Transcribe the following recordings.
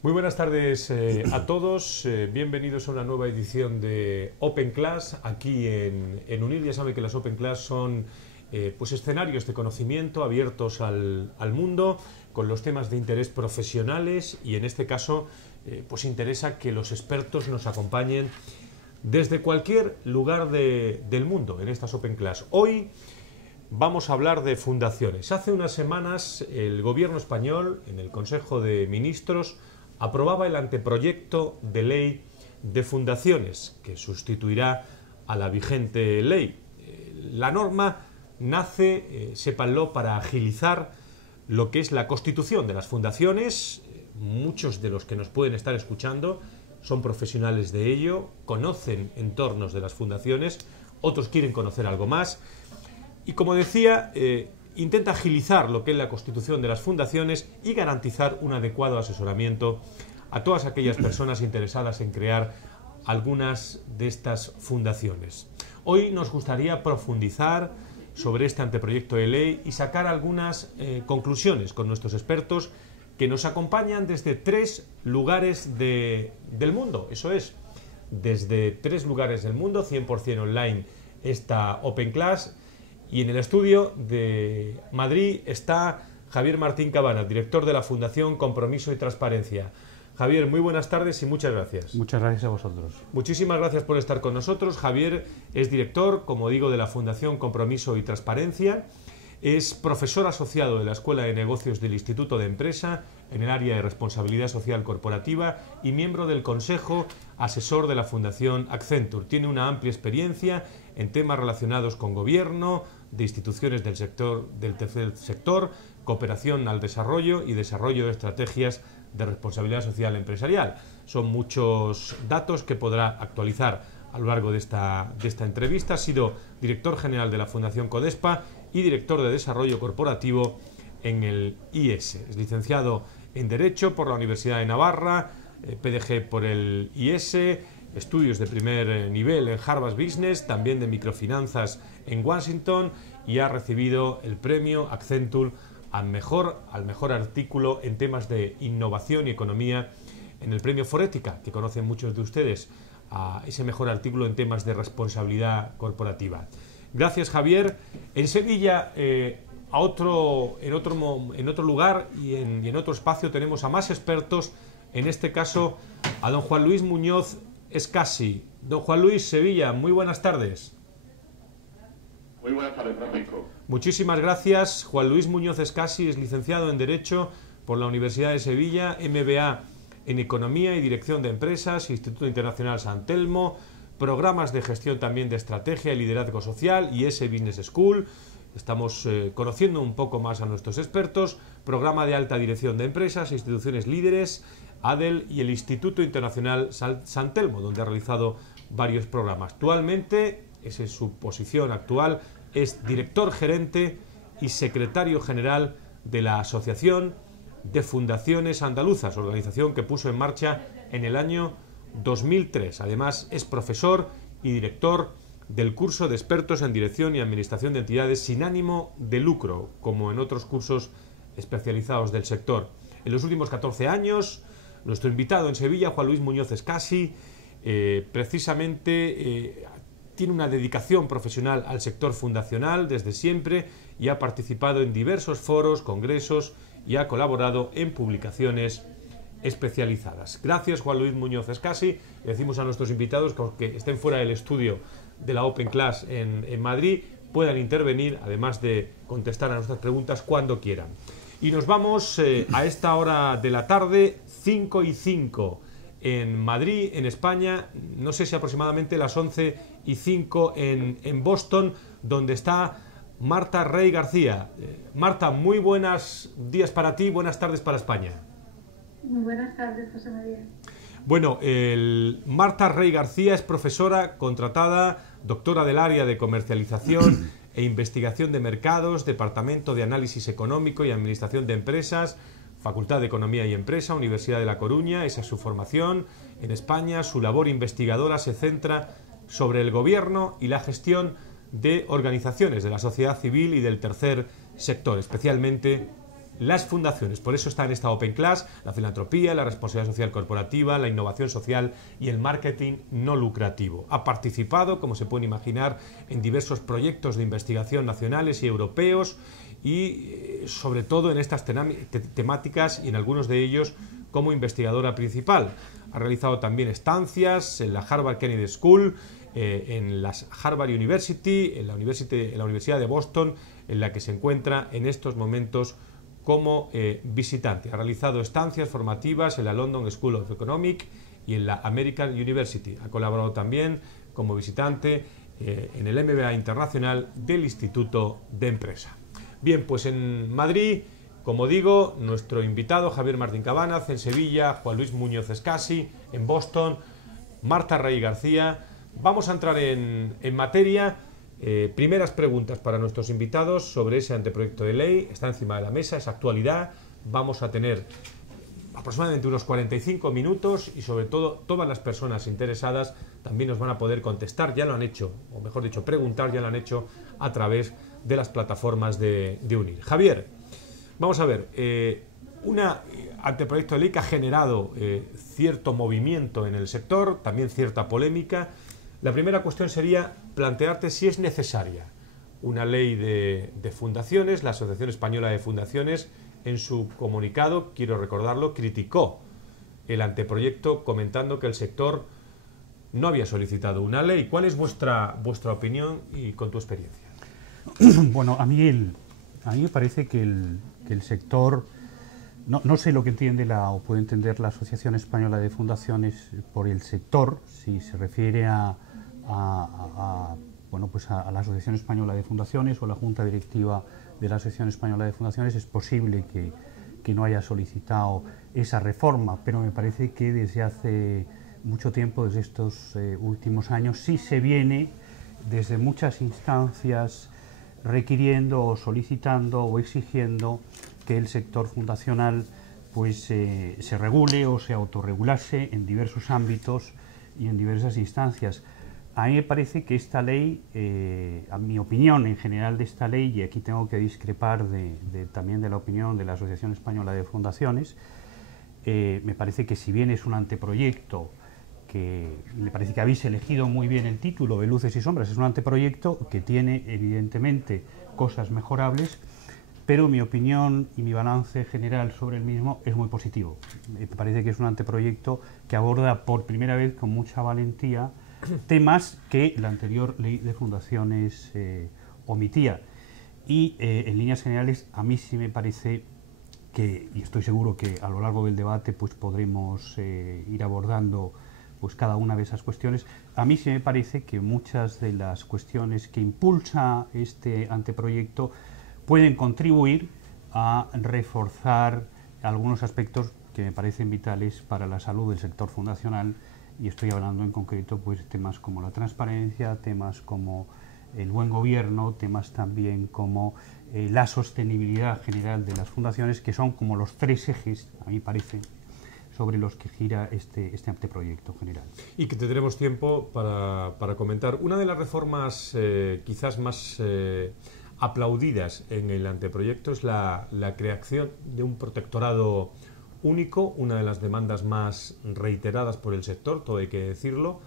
Muy buenas tardes a todos, bienvenidos a una nueva edición de Open Class aquí en UNIR. Ya saben que las Open Class son pues escenarios de conocimiento abiertos al mundo con los temas de interés profesionales, y en este caso pues interesa que los expertos nos acompañen desde cualquier lugar del mundo en estas Open Class. Hoy vamos a hablar de fundaciones. Hace unas semanas el gobierno español, en el Consejo de Ministros, aprobaba el anteproyecto de ley de fundaciones que sustituirá a la vigente ley. La norma nace, sépanlo, para agilizar lo que es la constitución de las fundaciones. Muchos de los que nos pueden estar escuchando son profesionales de ello, conocen entornos de las fundaciones, otros quieren conocer algo más. Y como decía, intenta agilizar lo que es la constitución de las fundaciones y garantizar un adecuado asesoramiento a todas aquellas personas interesadas en crear algunas de estas fundaciones. Hoy nos gustaría profundizar sobre este anteproyecto de ley y sacar algunas conclusiones con nuestros expertos que nos acompañan desde 3 lugares del mundo. Eso es, desde 3 lugares del mundo, 100% online esta Open Class. Y en el estudio de Madrid está Javier Martín Cabanas, director de la Fundación Compromiso y Transparencia. Javier, muy buenas tardes y muchas gracias. Muchas gracias a vosotros. Muchísimas gracias por estar con nosotros. Javier es director, como digo, de la Fundación Compromiso y Transparencia. Es profesor asociado de la Escuela de Negocios del Instituto de Empresa en el área de responsabilidad social corporativa y miembro del Consejo Asesor de la Fundación Accenture. Tiene una amplia experiencia en temas relacionados con gobierno, de instituciones del tercer sector, cooperación al desarrollo y desarrollo de estrategias de responsabilidad social empresarial. Son muchos datos que podrá actualizar a lo largo de esta entrevista. Ha sido director general de la Fundación Codespa y director de desarrollo corporativo en el IES. Es licenciado en Derecho por la Universidad de Navarra, PDG por el IES, estudios de primer nivel en Harvard Business, también de microfinanzas en Washington, y ha recibido el premio Accenture al mejor artículo en temas de innovación y economía en el premio Forética, que conocen muchos de ustedes, a ese mejor artículo en temas de responsabilidad corporativa. Gracias, Javier. En Sevilla, en otro lugar y en otro espacio, tenemos a más expertos, en este caso a don Juan Luis Muñoz Escasi. Don Juan Luis, Sevilla, muy buenas tardes. Muy buenas tardes, Francisco. Muchísimas gracias. Juan Luis Muñoz Escasi es licenciado en Derecho por la Universidad de Sevilla, MBA en Economía y Dirección de Empresas, Instituto Internacional San Telmo, programas de gestión también de estrategia y liderazgo social, IES Business School. Estamos conociendo un poco más a nuestros expertos. Programa de alta dirección de empresas, instituciones líderes, ADEL y el Instituto Internacional San Telmo, donde ha realizado varios programas. Actualmente, esa es su posición actual, es director gerente y secretario general de la Asociación de Fundaciones Andaluzas, organización que puso en marcha en el año 2003. Además, es profesor y director del curso de expertos en dirección y administración de entidades sin ánimo de lucro, como en otros cursos especializados del sector. En los últimos 14 años, nuestro invitado en Sevilla, Juan Luis Muñoz Escasi, precisamente tiene una dedicación profesional al sector fundacional desde siempre y ha participado en diversos foros, congresos y ha colaborado en publicaciones especializadas. Gracias, Juan Luis Muñoz Escasi. Le decimos a nuestros invitados que, aunque estén fuera del estudio de la Open Class en Madrid, puedan intervenir, además de contestar a nuestras preguntas cuando quieran. Y nos vamos a esta hora de la tarde, 5:05 en Madrid, en España. No sé si aproximadamente las 11:05 en Boston, donde está Marta Rey García. Marta, muy buenos días para ti, buenas tardes para España. Muy buenas tardes, José María. Bueno, Marta Rey García es profesora contratada, doctora del área de comercialización e investigación de mercados, Departamento de Análisis Económico y Administración de Empresas, Facultad de Economía y Empresa, Universidad de La Coruña. Esa es su formación en España. Su labor investigadora se centra sobre el gobierno y la gestión de organizaciones de la sociedad civil y del tercer sector, especialmente las fundaciones. Por eso está en esta Open Class la filantropía, la responsabilidad social corporativa, la innovación social y el marketing no lucrativo. Ha participado, como se pueden imaginar, en diversos proyectos de investigación nacionales y europeos y sobre todo en estas temáticas y en algunos de ellos como investigadora principal. Ha realizado también estancias en la Harvard Kennedy School, en la Harvard University, en la Universidad de Boston, en la que se encuentra en estos momentos como visitante. Ha realizado estancias formativas en la London School of Economics y en la American University. Ha colaborado también como visitante en el MBA Internacional del Instituto de Empresa. Bien, pues en Madrid, como digo, nuestro invitado Javier Martín Cabanaz, en Sevilla Juan Luis Muñoz Escasi, en Boston Marta Rey García. Vamos a entrar en materia. Primeras preguntas para nuestros invitados sobre ese anteproyecto de ley. Está encima de la mesa, es actualidad. Vamos a tener aproximadamente unos 45 minutos y sobre todo todas las personas interesadas también nos van a poder contestar, ya lo han hecho, o mejor dicho, preguntar, ya lo han hecho a través de las plataformas de UNIR. Javier, vamos a ver, un anteproyecto de ley que ha generado cierto movimiento en el sector, también cierta polémica. La primera cuestión sería plantearte si es necesaria una ley de fundaciones. La Asociación Española de Fundaciones, en su comunicado, quiero recordarlo, criticó el anteproyecto comentando que el sector no había solicitado una ley. ¿Cuál es vuestra opinión y con tu experiencia? Bueno, a mí me parece que el sector, no sé lo que entiende o puede entender la Asociación Española de Fundaciones por el sector, si se refiere a la Asociación Española de Fundaciones o la Junta Directiva de la Asociación Española de Fundaciones. Es posible que no haya solicitado esa reforma, pero me parece que desde hace mucho tiempo, desde estos últimos años, sí se viene desde muchas instancias requiriendo o solicitando o exigiendo que el sector fundacional pues se regule o se autorregulase en diversos ámbitos y en diversas instancias. A mí me parece que esta ley, a mi opinión en general de esta ley, y aquí tengo que discrepar también de la opinión de la Asociación Española de Fundaciones, me parece que si bien es un anteproyecto, que me parece que habéis elegido muy bien el título de Luces y Sombras, es un anteproyecto que tiene evidentemente cosas mejorables, pero mi opinión y mi balance general sobre el mismo es muy positivo. Me parece que es un anteproyecto que aborda por primera vez con mucha valentía temas que la anterior ley de fundaciones omitía. Y en líneas generales a mí sí me parece que, y estoy seguro que a lo largo del debate pues podremos ir abordando pues cada una de esas cuestiones, a mí sí me parece que muchas de las cuestiones que impulsa este anteproyecto pueden contribuir a reforzar algunos aspectos que me parecen vitales para la salud del sector fundacional, y estoy hablando en concreto pues temas como la transparencia, temas como el buen gobierno, temas también como la sostenibilidad general de las fundaciones, que son como los tres ejes, a mí parece, sobre los que gira este anteproyecto general. Y que tendremos tiempo para comentar. Una de las reformas quizás más aplaudidas en el anteproyecto es la creación de un protectorado único, una de las demandas más reiteradas por el sector, todo hay que decirlo.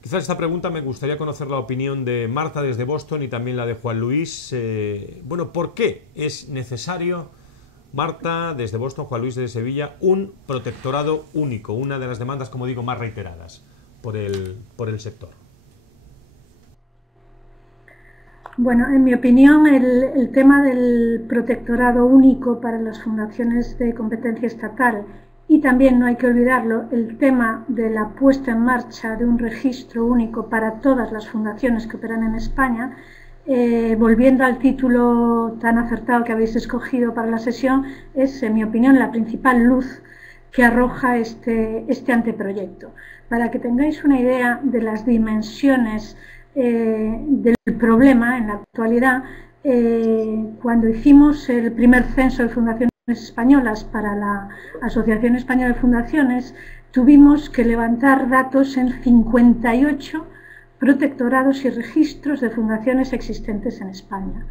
Quizás esta pregunta me gustaría conocer la opinión de Marta desde Boston y también la de Juan Luis. Bueno, ¿por qué es necesario, Marta desde Boston, Juan Luis desde Sevilla, un protectorado único, una de las demandas, como digo, más reiteradas por el sector? Bueno, en mi opinión, el tema del protectorado único para las fundaciones de competencia estatal, y también, no hay que olvidarlo, el tema de la puesta en marcha de un registro único para todas las fundaciones que operan en España, volviendo al título tan acertado que habéis escogido para la sesión, es, en mi opinión, la principal luz que arroja este anteproyecto. Para que tengáis una idea de las dimensiones del problema en la actualidad, cuando hicimos el primer censo de fundaciones españolas para la Asociación Española de Fundaciones, tuvimos que levantar datos en 58 protectorados y registros de fundaciones existentes en España.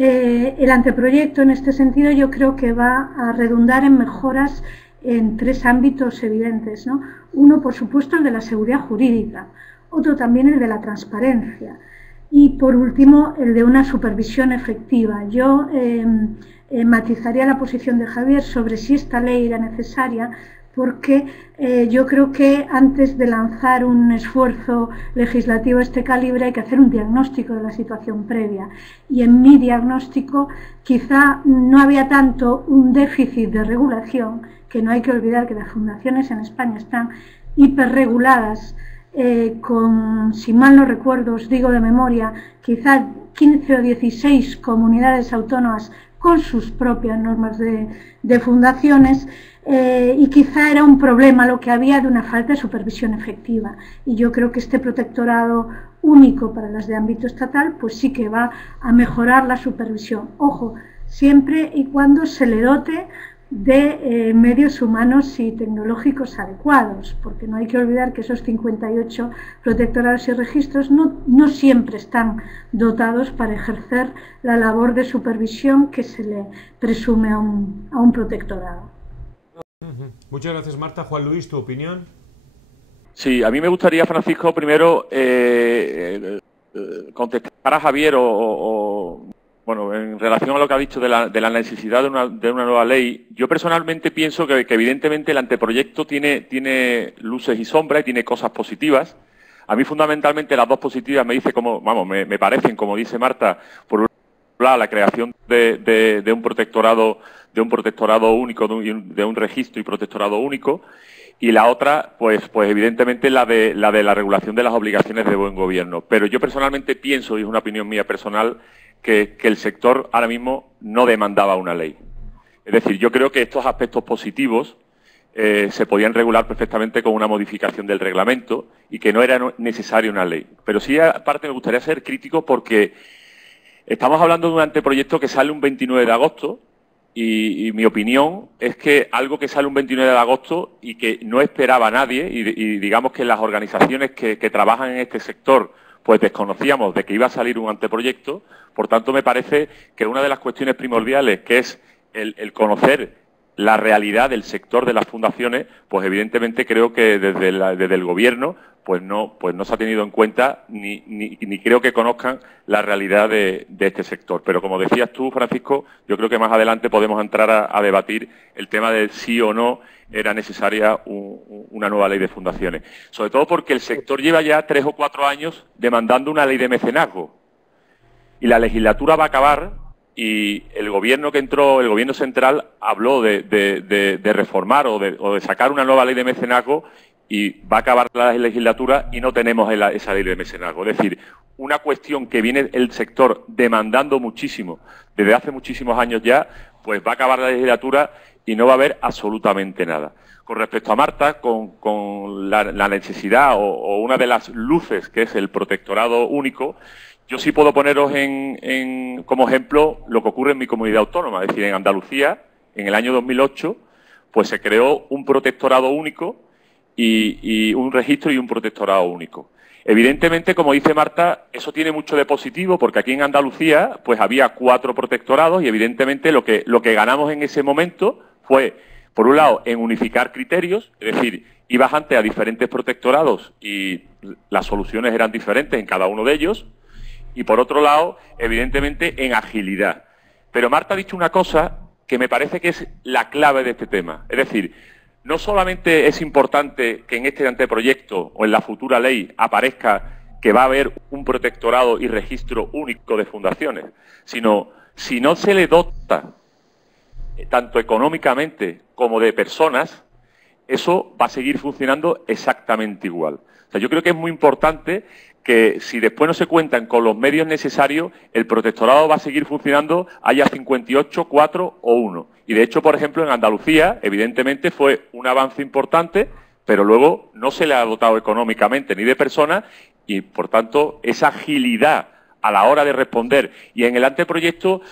El anteproyecto, en este sentido, yo creo que va a redundar en mejoras en 3 ámbitos evidentes, ¿no? Uno, por supuesto, el de la seguridad jurídica, otro también el de la transparencia y, por último, el de una supervisión efectiva. Yo matizaría la posición de Javier sobre si esta ley era necesaria, porque yo creo que antes de lanzar un esfuerzo legislativo de este calibre hay que hacer un diagnóstico de la situación previa. Y en mi diagnóstico quizá no había tanto un déficit de regulación, que no hay que olvidar que las fundaciones en España están hiperreguladas, con, si mal no recuerdo, os digo de memoria, quizá 15 o 16 comunidades autónomas con sus propias normas de fundaciones, y quizá era un problema lo que había de una falta de supervisión efectiva. Y yo creo que este protectorado único para las de ámbito estatal pues sí que va a mejorar la supervisión. Ojo, siempre y cuando se le dote de medios humanos y tecnológicos adecuados, porque no hay que olvidar que esos 58 protectorados y registros no siempre están dotados para ejercer la labor de supervisión que se le presume a un protectorado. Muchas gracias, Marta. Juan Luis, ¿tu opinión? Sí, a mí me gustaría, Francisco, primero contestar a Javier bueno, en relación a lo que ha dicho de la necesidad de una nueva ley. Yo personalmente pienso que evidentemente el anteproyecto tiene luces y sombras y tiene cosas positivas. A mí fundamentalmente las dos positivas me parecen, como dice Marta, por un lado la creación de un protectorado único, de un registro y protectorado único, y la otra, pues evidentemente la de la regulación de las obligaciones de buen gobierno. Pero yo personalmente pienso, y es una opinión mía personal, que el sector ahora mismo no demandaba una ley. Es decir, yo creo que estos aspectos positivos se podían regular perfectamente con una modificación del reglamento y que no era necesaria una ley. Pero sí, aparte, me gustaría ser crítico porque estamos hablando de un anteproyecto que sale un 29 de agosto y mi opinión es que algo que sale un 29 de agosto y que no esperaba nadie y digamos que las organizaciones que trabajan en este sector pues desconocíamos de que iba a salir un anteproyecto. Por tanto, me parece que una de las cuestiones primordiales, que es el conocer la realidad del sector de las fundaciones, pues evidentemente creo que desde el Gobierno pues no se ha tenido en cuenta ni creo que conozcan la realidad de este sector. Pero como decías tú, Francisco, yo creo que más adelante podemos entrar a debatir el tema de sí o no era necesaria una nueva ley de fundaciones. Sobre todo porque el sector lleva ya 3 o 4 años demandando una ley de mecenazgo. Y la legislatura va a acabar y el gobierno que entró, el gobierno central, habló de reformar o de sacar una nueva ley de mecenazgo y va a acabar la legislatura y no tenemos esa ley de mecenazgo. Es decir, una cuestión que viene el sector demandando muchísimo desde hace muchísimos años ya, pues va a acabar la legislatura y no va a haber absolutamente nada. Con respecto a Marta, con la necesidad o una de las luces que es el protectorado único, yo sí puedo poneros como ejemplo lo que ocurre en mi comunidad autónoma. Es decir, en Andalucía, en el año 2008, pues se creó un protectorado único y un registro y un protectorado único. Evidentemente, como dice Marta, eso tiene mucho de positivo porque aquí en Andalucía pues había 4 protectorados y evidentemente lo que ganamos en ese momento fue, por un lado, en unificar criterios, es decir, ibas antes a diferentes protectorados y las soluciones eran diferentes en cada uno de ellos, y por otro lado, evidentemente, en agilidad. Pero Marta ha dicho una cosa que me parece que es la clave de este tema. Es decir, no solamente es importante que en este anteproyecto o en la futura ley aparezca que va a haber un protectorado y registro único de fundaciones, sino si no se le dota tanto económicamente como de personas, eso va a seguir funcionando exactamente igual. O sea, yo creo que es muy importante que si después no se cuentan con los medios necesarios, el protectorado va a seguir funcionando, haya 58, 4 o 1. Y de hecho, por ejemplo, en Andalucía, evidentemente fue un avance importante, pero luego no se le ha dotado económicamente ni de personas y, por tanto, esa agilidad a la hora de responder. Y en el anteproyecto,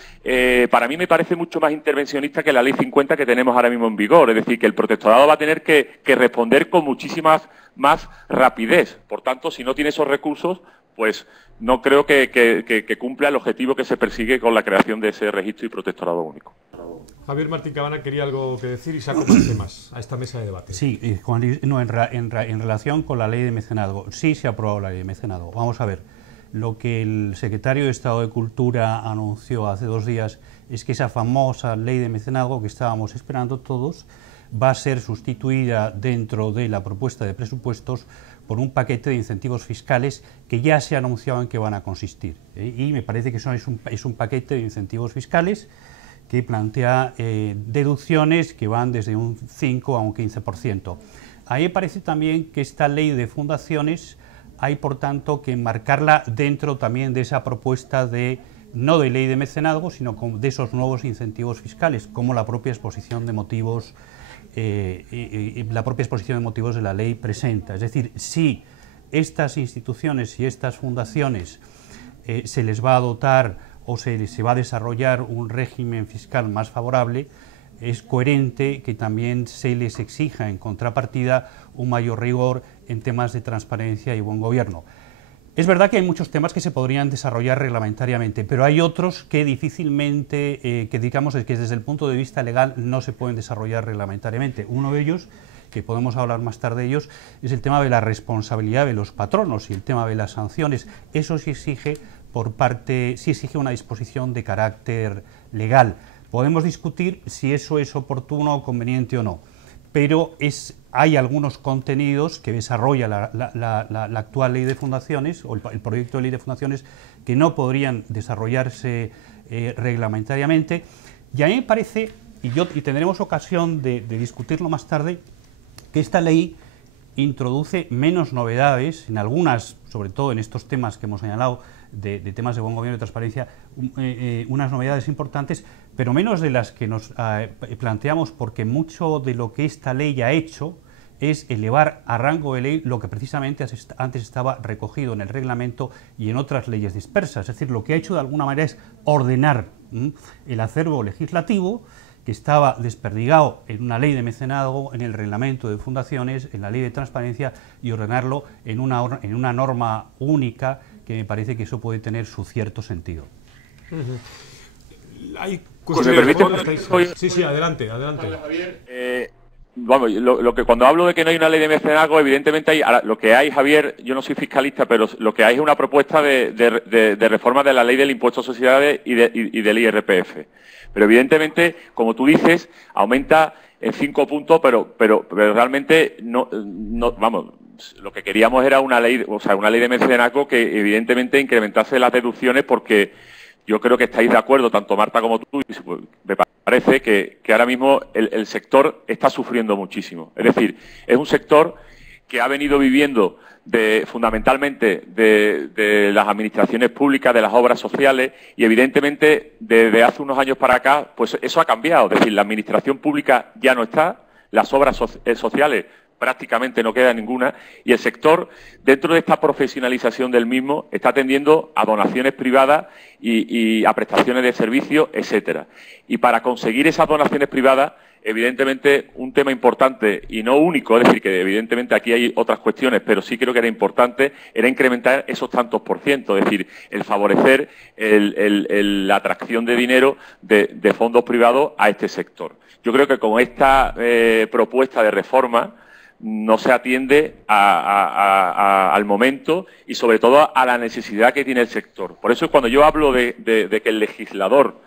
para mí me parece mucho más intervencionista que la Ley 50 que tenemos ahora mismo en vigor. Es decir, que el protectorado va a tener que responder con muchísimas más rapidez. Por tanto, si no tiene esos recursos, pues no creo que cumpla el objetivo que se persigue con la creación de ese registro y protectorado único. Javier Martín Cabana quería algo que decir y saco más temas a esta mesa de debate. Sí, en relación con la ley de mecenazgo, sí se ha aprobado la ley de mecenazgo. Vamos a ver, lo que el secretario de Estado de Cultura anunció hace 2 días es que esa famosa ley de mecenazgo que estábamos esperando todos va a ser sustituida dentro de la propuesta de presupuestos por un paquete de incentivos fiscales que ya se ha anunciado en qué van a consistir. Y me parece que es un paquete de incentivos fiscales que plantea deducciones que van desde un 5 a un 15%. A mí me parece también que esta ley de fundaciones hay, por tanto, que enmarcarla dentro también de esa propuesta de, no de ley de mecenazgo, sino de esos nuevos incentivos fiscales, como la propia exposición de motivos de la ley presenta. Es decir, si estas instituciones y estas fundaciones se les va a dotar o se va a desarrollar un régimen fiscal más favorable, es coherente que también se les exija en contrapartida un mayor rigor en temas de transparencia y buen gobierno. Es verdad que hay muchos temas que se podrían desarrollar reglamentariamente, pero hay otros que difícilmente, que desde el punto de vista legal no se pueden desarrollar reglamentariamente. Uno de ellos, que podemos hablar más tarde de ellos, es el tema de la responsabilidad de los patronos y el tema de las sanciones. Eso sí exige una disposición de carácter legal. Podemos discutir si eso es oportuno, conveniente o no, pero hay algunos contenidos que desarrolla la actual ley de fundaciones, o el proyecto de ley de fundaciones, que no podrían desarrollarse reglamentariamente, y a mí me parece, y tendremos ocasión de discutirlo más tarde, que esta ley introduce menos novedades, en algunas, sobre todo en estos temas que hemos señalado, de temas de buen gobierno y transparencia, unas novedades importantes, pero menos de las que nos planteamos, porque mucho de lo que esta ley ha hecho es elevar a rango de ley lo que precisamente antes estaba recogido en el reglamento y en otras leyes dispersas. Es decir, lo que ha hecho de alguna manera es ordenar el acervo legislativo que estaba desperdigado en una ley de mecenazgo, en el reglamento de fundaciones, en la ley de transparencia, y ordenarlo en una norma única, que me parece que eso puede tener su cierto sentido. Hay Sí, adelante. Javier. Vamos, lo que cuando hablo de que no hay una ley de mecenazgo, evidentemente lo que hay, Javier, yo no soy fiscalista, pero lo que hay es una propuesta de reforma de la ley del impuesto a sociedades y del IRPF. Pero evidentemente, como tú dices, aumenta en 5 puntos, pero realmente no, vamos, lo que queríamos era una ley de mecenazgo que evidentemente incrementase las deducciones, porque yo creo que estáis de acuerdo, tanto Marta como tú, y me parece que ahora mismo el sector está sufriendo muchísimo. Es decir, es un sector que ha venido viviendo fundamentalmente de las administraciones públicas, de las obras sociales, y evidentemente desde hace unos años para acá, pues eso ha cambiado. Es decir, la administración pública ya no está, las obras sociales prácticamente no queda ninguna, y el sector, dentro de esta profesionalización del mismo, está tendiendo a donaciones privadas y a prestaciones de servicios, etcétera. Y para conseguir esas donaciones privadas, evidentemente, un tema importante y no único, es decir, que evidentemente aquí hay otras cuestiones, pero sí creo que era importante, era incrementar esos tantos por ciento, es decir, el favorecer la atracción de dinero de fondos privados a este sector. Yo creo que con esta propuesta de reforma no se atiende al momento y sobre todo a la necesidad que tiene el sector. Por eso cuando yo hablo de que el legislador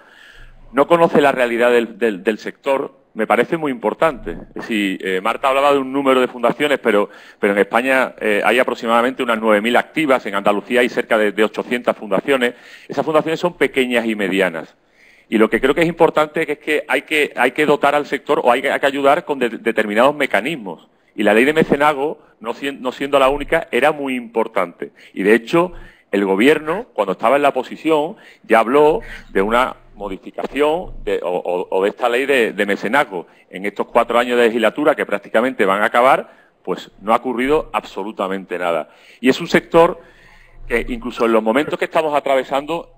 no conoce la realidad del sector, me parece muy importante. Es decir, Marta hablaba de un número de fundaciones, pero en España hay aproximadamente unas 9.000 activas, en Andalucía hay cerca de 800 fundaciones. Esas fundaciones son pequeñas y medianas. Y lo que creo que es importante es que hay que dotar al sector, o hay que ayudar con determinados mecanismos. Y la ley de mecenazgo, no siendo la única, era muy importante. Y de hecho, el Gobierno, cuando estaba en la oposición, ya habló de una modificación de esta ley de mecenazgo. En estos 4 años de legislatura, que prácticamente van a acabar, pues no ha ocurrido absolutamente nada. Y es un sector que incluso en los momentos que estamos atravesando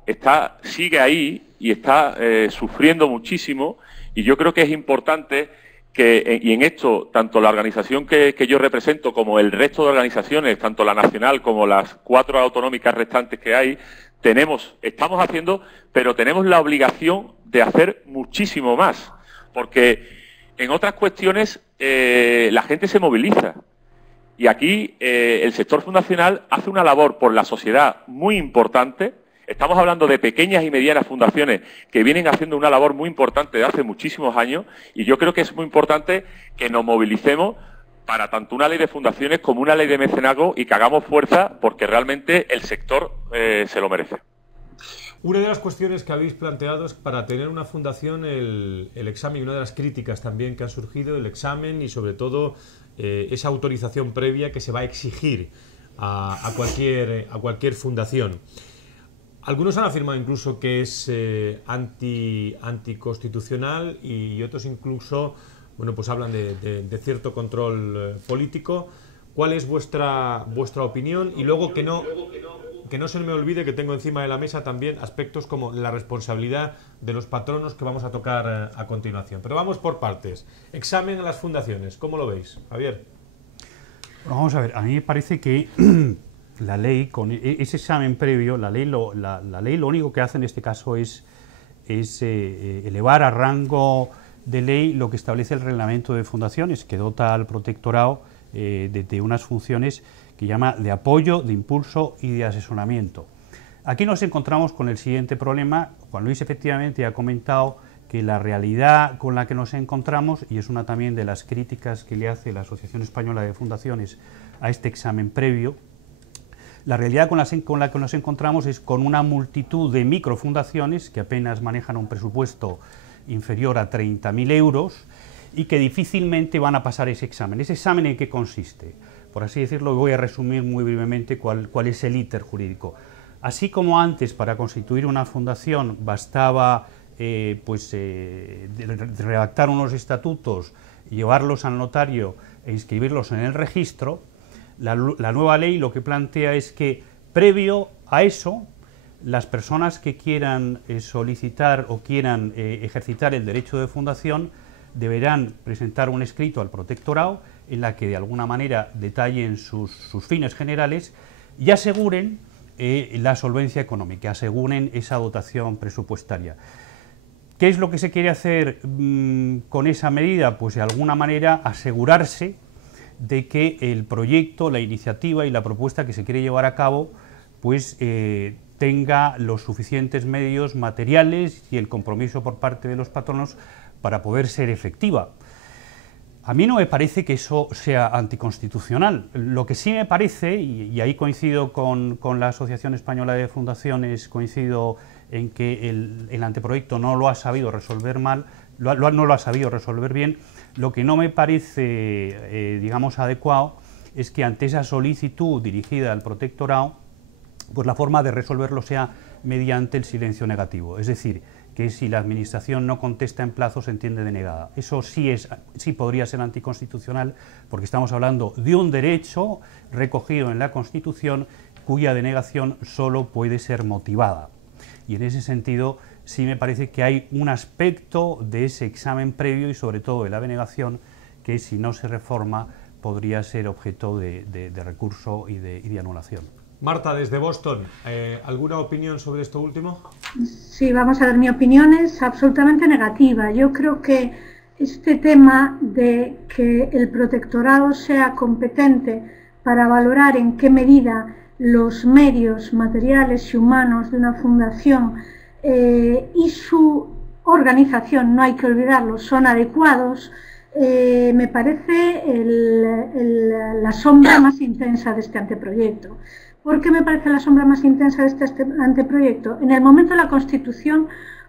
sigue ahí y está sufriendo muchísimo, y yo creo que es importante y en esto, tanto la organización que yo represento como el resto de organizaciones, tanto la nacional como las 4 autonómicas restantes que hay, estamos haciendo, pero tenemos la obligación de hacer muchísimo más, porque en otras cuestiones la gente se moviliza. Y aquí el sector fundacional hace una labor por la sociedad muy importante. Estamos hablando de pequeñas y medianas fundaciones que vienen haciendo una labor muy importante de hace muchísimos años, y yo creo que es muy importante que nos movilicemos para tanto una ley de fundaciones como una ley de mecenazgo y que hagamos fuerza porque realmente el sector se lo merece. Una de las cuestiones que habéis planteado es para tener una fundación el examen, y una de las críticas también que ha surgido, el examen y sobre todo esa autorización previa que se va a exigir a cualquier fundación. Algunos han afirmado incluso que es anticonstitucional y otros incluso, bueno, pues hablan de cierto control político. ¿Cuál es vuestra opinión? Y luego que no se me olvide que tengo encima de la mesa también aspectos como la responsabilidad de los patronos que vamos a tocar a continuación. Pero vamos por partes. Examen a las fundaciones, ¿cómo lo veis, Javier? Bueno, vamos a ver, a mí me parece que la ley, con ese examen previo, la ley lo único que hace en este caso es elevar a rango de ley lo que establece el reglamento de fundaciones, que dota al protectorado de unas funciones que llama de apoyo, de impulso y de asesoramiento. Aquí nos encontramos con el siguiente problema. Juan Luis efectivamente ha comentado que la realidad con la que nos encontramos, y es una también de las críticas que le hace la Asociación Española de Fundaciones a este examen previo, la realidad con la que nos encontramos es con una multitud de microfundaciones que apenas manejan un presupuesto inferior a 30.000 euros y que difícilmente van a pasar ese examen. ¿Ese examen en qué consiste? Por así decirlo, voy a resumir muy brevemente cuál es el íter jurídico. Así como antes para constituir una fundación bastaba redactar unos estatutos, llevarlos al notario e inscribirlos en el registro, la nueva ley lo que plantea es que previo a eso, las personas que quieran solicitar o quieran ejercitar el derecho de fundación deberán presentar un escrito al protectorado en la que de alguna manera detallen sus fines generales y aseguren la solvencia económica, aseguren esa dotación presupuestaria. ¿Qué es lo que se quiere hacer con esa medida? Pues de alguna manera asegurarse de que el proyecto, la iniciativa y la propuesta que se quiere llevar a cabo pues tenga los suficientes medios materiales y el compromiso por parte de los patronos para poder ser efectiva. A mí no me parece que eso sea anticonstitucional. Lo que sí me parece, y ahí coincido con la Asociación Española de Fundaciones, coincido en que el anteproyecto no lo ha sabido resolver mal, no lo ha sabido resolver bien. Lo que no me parece, digamos, adecuado es que ante esa solicitud dirigida al protectorado, pues la forma de resolverlo sea mediante el silencio negativo. Es decir, que si la Administración no contesta en plazo se entiende denegada. Eso sí podría ser anticonstitucional, porque estamos hablando de un derecho recogido en la Constitución cuya denegación solo puede ser motivada. Y en ese sentido sí me parece que hay un aspecto de ese examen previo y sobre todo de la denegación que si no se reforma podría ser objeto de recurso y de anulación. Marta, desde Boston, ¿alguna opinión sobre esto último? Sí, vamos a ver, mi opinión es absolutamente negativa. Yo creo que este tema de que el protectorado sea competente para valorar en qué medida los medios materiales y humanos de una fundación y su organización, no hay que olvidarlo, son adecuados, me parece la sombra más intensa de este anteproyecto. ¿Por qué me parece la sombra más intensa de este anteproyecto? En el momento de la Constitución,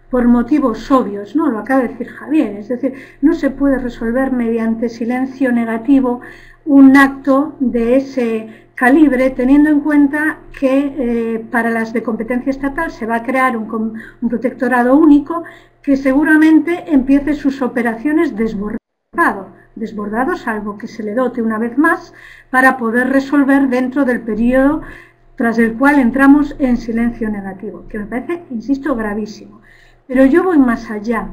por motivos obvios, ¿no? Lo acaba de decir Javier, es decir, no se puede resolver mediante silencio negativo un acto de ese calibre, teniendo en cuenta que para las de competencia estatal se va a crear un protectorado único que seguramente empiece sus operaciones desbordado, salvo que se le dote una vez más para poder resolver dentro del periodo tras el cual entramos en silencio negativo, que me parece, insisto, gravísimo. Pero yo voy más allá.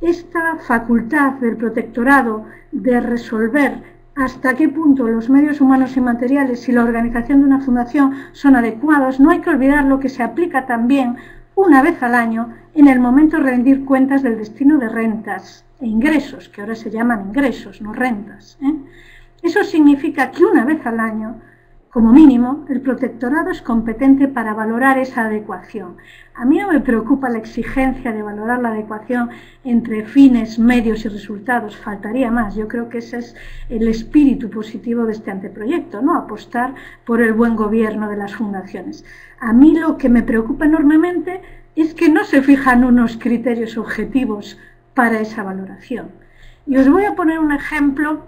esta facultad del protectorado de resolver hasta qué punto los medios humanos y materiales y la organización de una fundación son adecuados, no hay que olvidar lo que se aplica también una vez al año en el momento de rendir cuentas del destino de rentas e ingresos, que ahora se llaman ingresos, no rentas. Eso significa que una vez al año, como mínimo, el protectorado es competente para valorar esa adecuación. A mí no me preocupa la exigencia de valorar la adecuación entre fines, medios y resultados, faltaría más. Yo creo que ese es el espíritu positivo de este anteproyecto, ¿no? Apostar por el buen gobierno de las fundaciones. A mí lo que me preocupa enormemente es que no se fijan unos criterios objetivos para esa valoración. Y os voy a poner un ejemplo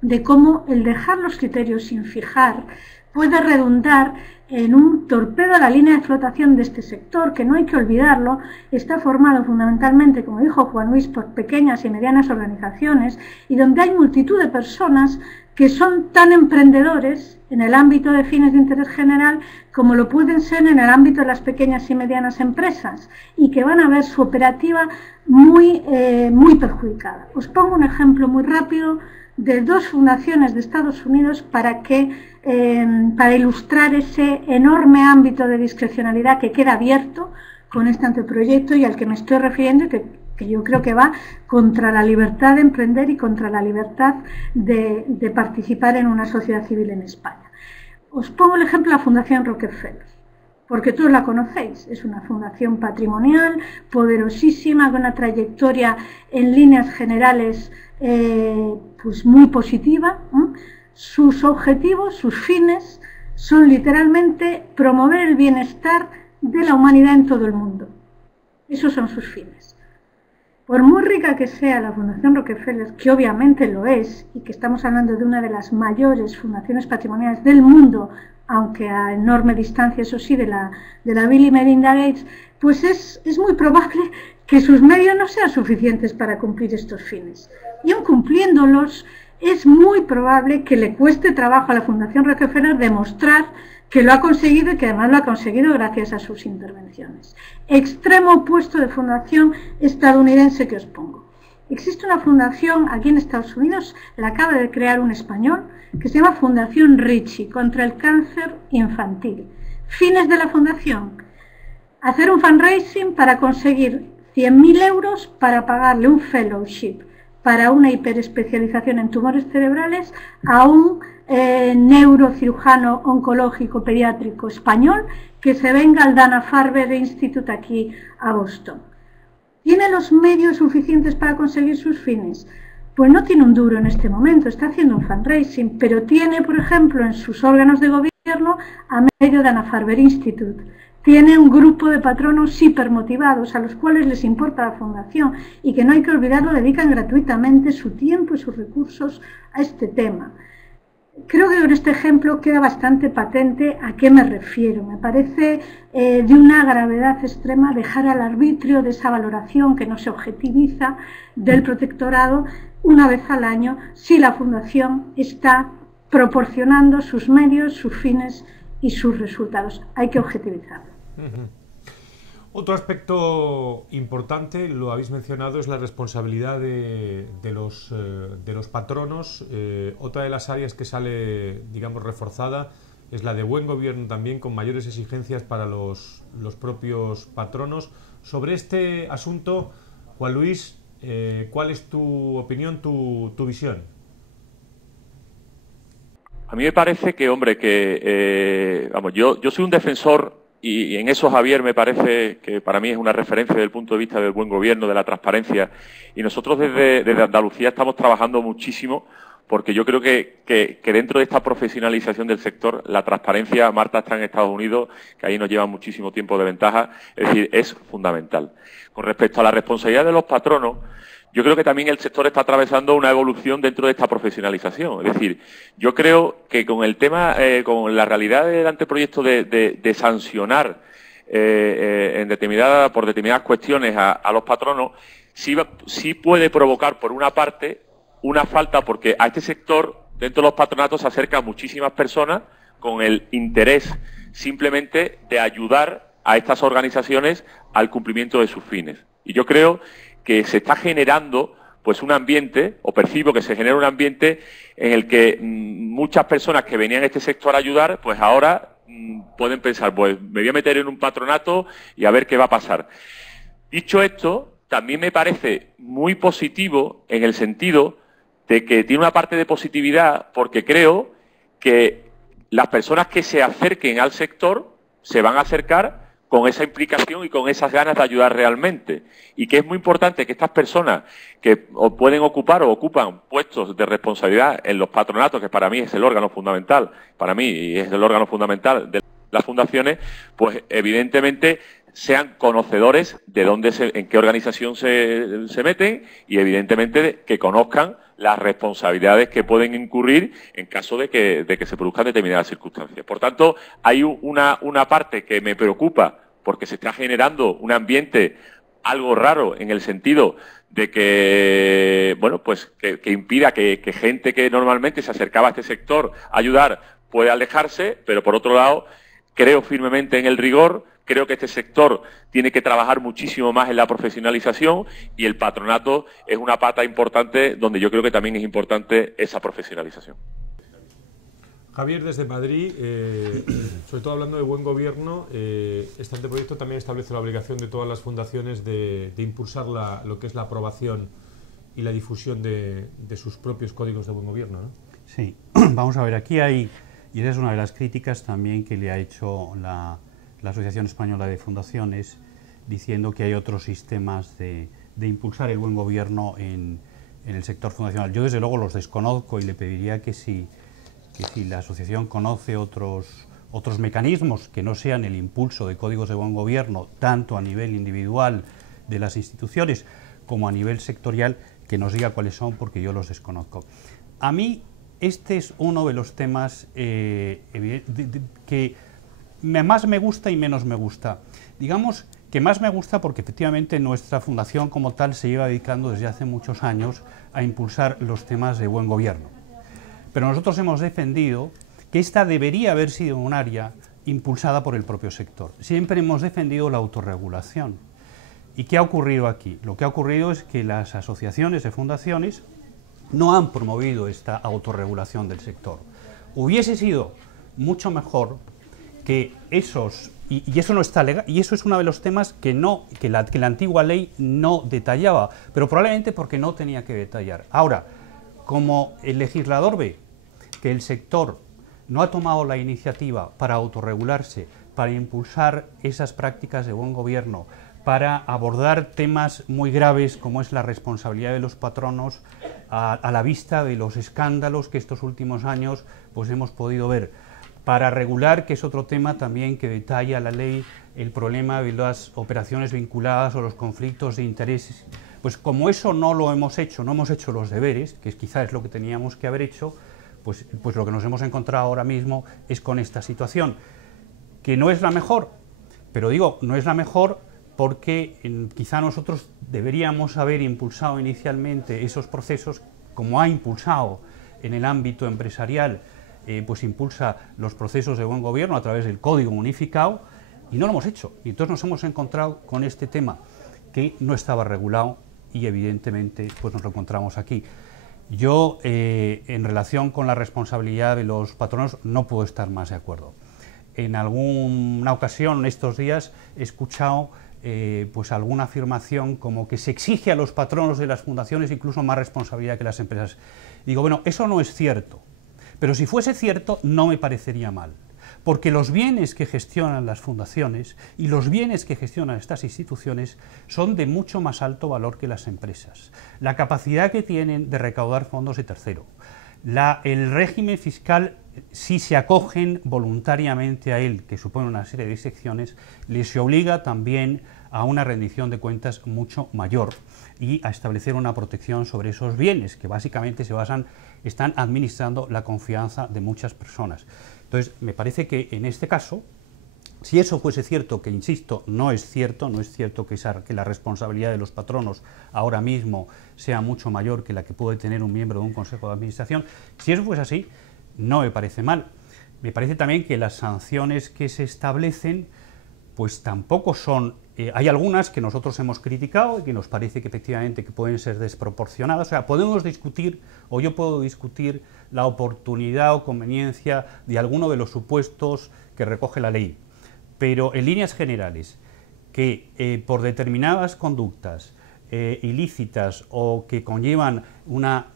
de cómo el dejar los criterios sin fijar puede redundar en un torpedo a la línea de flotación de este sector, que no hay que olvidarlo, está formado fundamentalmente, como dijo Juan Luis, por pequeñas y medianas organizaciones y donde hay multitud de personas que son tan emprendedores en el ámbito de fines de interés general como lo pueden ser en el ámbito de las pequeñas y medianas empresas y que van a ver su operativa muy perjudicada. Os pongo un ejemplo muy rápido de dos fundaciones de Estados Unidos para ilustrar ese enorme ámbito de discrecionalidad que queda abierto con este anteproyecto y al que me estoy refiriendo y que yo creo que va contra la libertad de emprender y contra la libertad de participar en una sociedad civil en España. Os pongo el ejemplo de la Fundación Rockefeller, porque todos la conocéis. Es una fundación patrimonial, poderosísima, con una trayectoria en líneas generales pues muy positiva. Sus objetivos, sus fines, son literalmente promover el bienestar de la humanidad en todo el mundo. Esos son sus fines. Por muy rica que sea la Fundación Rockefeller, que obviamente lo es, y que estamos hablando de una de las mayores fundaciones patrimoniales del mundo, aunque a enorme distancia, eso sí, de la Bill y Melinda Gates, pues es muy probable que sus medios no sean suficientes para cumplir estos fines. Y aun cumpliéndolos, es muy probable que le cueste trabajo a la Fundación Rockefeller demostrar que lo ha conseguido y que además lo ha conseguido gracias a sus intervenciones. Extremo opuesto de fundación estadounidense que os pongo. Existe una fundación aquí en Estados Unidos, la acaba de crear un español, que se llama Fundación Richie, contra el cáncer infantil. Fines de la fundación: hacer un fundraising para conseguir 100.000 euros para pagarle un fellowship para una hiperespecialización en tumores cerebrales a un neurocirujano oncológico pediátrico español que se venga al Dana-Farber Institute aquí a Boston. ¿Tiene los medios suficientes para conseguir sus fines? Pues no tiene un duro en este momento, está haciendo un fundraising, pero tiene, por ejemplo, en sus órganos de gobierno a medio Dana-Farber Institute. Tiene un grupo de patronos hipermotivados a los cuales les importa la fundación y que no hay que olvidarlo, dedican gratuitamente su tiempo y sus recursos a este tema. Creo que con este ejemplo queda bastante patente a qué me refiero. Me parece de una gravedad extrema dejar al arbitrio de esa valoración que no se objetiviza del protectorado una vez al año si la fundación está proporcionando sus medios, sus fines y sus resultados. Hay que objetivizarlo. Otro aspecto importante, lo habéis mencionado, es la responsabilidad de los patronos. Otra de las áreas que sale, digamos, reforzada es la de buen gobierno también, con mayores exigencias para los propios patronos. Sobre este asunto, Juan Luis, ¿cuál es tu opinión, tu visión? A mí me parece que, hombre, vamos, yo soy un defensor. Y en eso, Javier, me parece que para mí es una referencia desde el punto de vista del buen gobierno, de la transparencia. Y nosotros desde Andalucía estamos trabajando muchísimo porque yo creo que dentro de esta profesionalización del sector, la transparencia, Marta está en Estados Unidos, que ahí nos lleva muchísimo tiempo de ventaja, es decir, es fundamental. Con respecto a la responsabilidad de los patronos, yo creo que también el sector está atravesando una evolución dentro de esta profesionalización. Es decir, yo creo que con el tema, con la realidad del anteproyecto de sancionar por determinadas cuestiones a los patronos, sí puede provocar, por una parte, una falta, porque a este sector, dentro de los patronatos, se acercan muchísimas personas con el interés simplemente de ayudar a estas organizaciones al cumplimiento de sus fines. Y yo creo que se está generando pues un ambiente, o percibo que se genera un ambiente en el que muchas personas que venían a este sector a ayudar, pues ahora pueden pensar, pues me voy a meter en un patronato y a ver qué va a pasar. Dicho esto, también me parece muy positivo en el sentido de que tiene una parte de positividad, porque creo que las personas que se acerquen al sector se van a acercar con esa implicación y con esas ganas de ayudar realmente. Y que es muy importante que estas personas que pueden ocupar o ocupan puestos de responsabilidad en los patronatos, que para mí es el órgano fundamental, de las fundaciones, pues evidentemente sean conocedores de en qué organización se meten y evidentemente que conozcan las responsabilidades que pueden incurrir en caso de que se produzcan determinadas circunstancias. Por tanto, hay una parte que me preocupa porque se está generando un ambiente algo raro en el sentido de que, bueno, pues que impida que gente que normalmente se acercaba a este sector a ayudar pueda alejarse, pero por otro lado, creo firmemente en el rigor. Creo que este sector tiene que trabajar muchísimo más en la profesionalización y el patronato es una pata importante donde yo creo que también es importante esa profesionalización. Javier, desde Madrid, sobre todo hablando de buen gobierno, este anteproyecto también establece la obligación de todas las fundaciones de impulsar lo que es la aprobación y la difusión de sus propios códigos de buen gobierno, ¿no? Sí, vamos a ver, aquí hay, y esa es una de las críticas también que le ha hecho la Asociación Española de Fundaciones, diciendo que hay otros sistemas de impulsar el buen gobierno en el sector fundacional. Yo desde luego los desconozco y le pediría que si la asociación conoce otros mecanismos que no sean el impulso de códigos de buen gobierno, tanto a nivel individual de las instituciones como a nivel sectorial, que nos diga cuáles son, porque yo los desconozco. A mí este es uno de los temas que más me gusta y menos me gusta. Digamos que más me gusta porque efectivamente nuestra fundación como tal se lleva dedicando desde hace muchos años a impulsar los temas de buen gobierno. Pero nosotros hemos defendido que esta debería haber sido un área impulsada por el propio sector. Siempre hemos defendido la autorregulación. ¿Y qué ha ocurrido aquí? Lo que ha ocurrido es que las asociaciones de fundaciones no han promovido esta autorregulación del sector. Hubiese sido mucho mejor que esos, y eso no está legal, y eso es uno de los temas que la antigua ley no detallaba, pero probablemente porque no tenía que detallar. Ahora, como el legislador ve que el sector no ha tomado la iniciativa para autorregularse, para impulsar esas prácticas de buen gobierno, para abordar temas muy graves como es la responsabilidad de los patronos a la vista de los escándalos que estos últimos años pues hemos podido ver, para regular, que es otro tema también que detalla la ley, el problema de las operaciones vinculadas o los conflictos de intereses. Pues como eso no lo hemos hecho, no hemos hecho los deberes, que quizás es lo que teníamos que haber hecho, pues lo que nos hemos encontrado ahora mismo es con esta situación, que no es la mejor, pero digo, no es la mejor porque quizá nosotros deberíamos haber impulsado inicialmente esos procesos, como ha impulsado en el ámbito empresarial, pues impulsa los procesos de buen gobierno a través del Código Unificado, y no lo hemos hecho. Y entonces nos hemos encontrado con este tema que no estaba regulado y evidentemente pues nos lo encontramos aquí. Yo, en relación con la responsabilidad de los patronos, no puedo estar más de acuerdo. En alguna ocasión estos días he escuchado pues alguna afirmación como que se exige a los patronos de las fundaciones incluso más responsabilidad que las empresas. Digo, bueno, eso no es cierto. Pero si fuese cierto, no me parecería mal, porque los bienes que gestionan las fundaciones y los bienes que gestionan estas instituciones son de mucho más alto valor que las empresas. La capacidad que tienen de recaudar fondos de tercero, el régimen fiscal, si se acogen voluntariamente a él, que supone una serie de excepciones, les obliga también a una rendición de cuentas mucho mayor y a establecer una protección sobre esos bienes, que básicamente están administrando la confianza de muchas personas. Entonces, me parece que en este caso, si eso fuese cierto, que insisto, no es cierto que la responsabilidad de los patronos ahora mismo sea mucho mayor que la que puede tener un miembro de un consejo de administración, si eso fuese así, no me parece mal. Me parece también que las sanciones que se establecen pues tampoco son Hay algunas que nosotros hemos criticado y que nos parece que efectivamente que pueden ser desproporcionadas. O sea, podemos discutir, o yo puedo discutir, la oportunidad o conveniencia de alguno de los supuestos que recoge la ley. Pero en líneas generales, que por determinadas conductas ilícitas o que conllevan una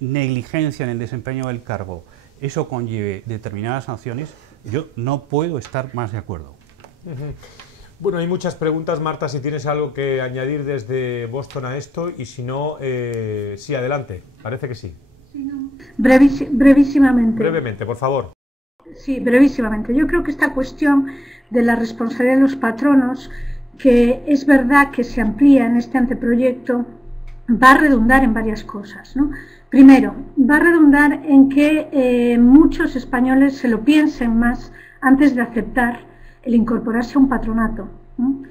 negligencia en el desempeño del cargo, eso conlleve determinadas sanciones, yo no puedo estar más de acuerdo. Bueno, hay muchas preguntas, Marta, si tienes algo que añadir desde Boston a esto, y si no, sí, adelante, parece que sí. Brevísimamente. Brevemente, por favor. Sí, brevísimamente. Yo creo que esta cuestión de la responsabilidad de los patronos, que es verdad que se amplía en este anteproyecto, va a redundar en varias cosas, ¿no? Primero, va a redundar en que muchos españoles se lo piensen más antes de aceptar el incorporarse a un patronato, ¿no?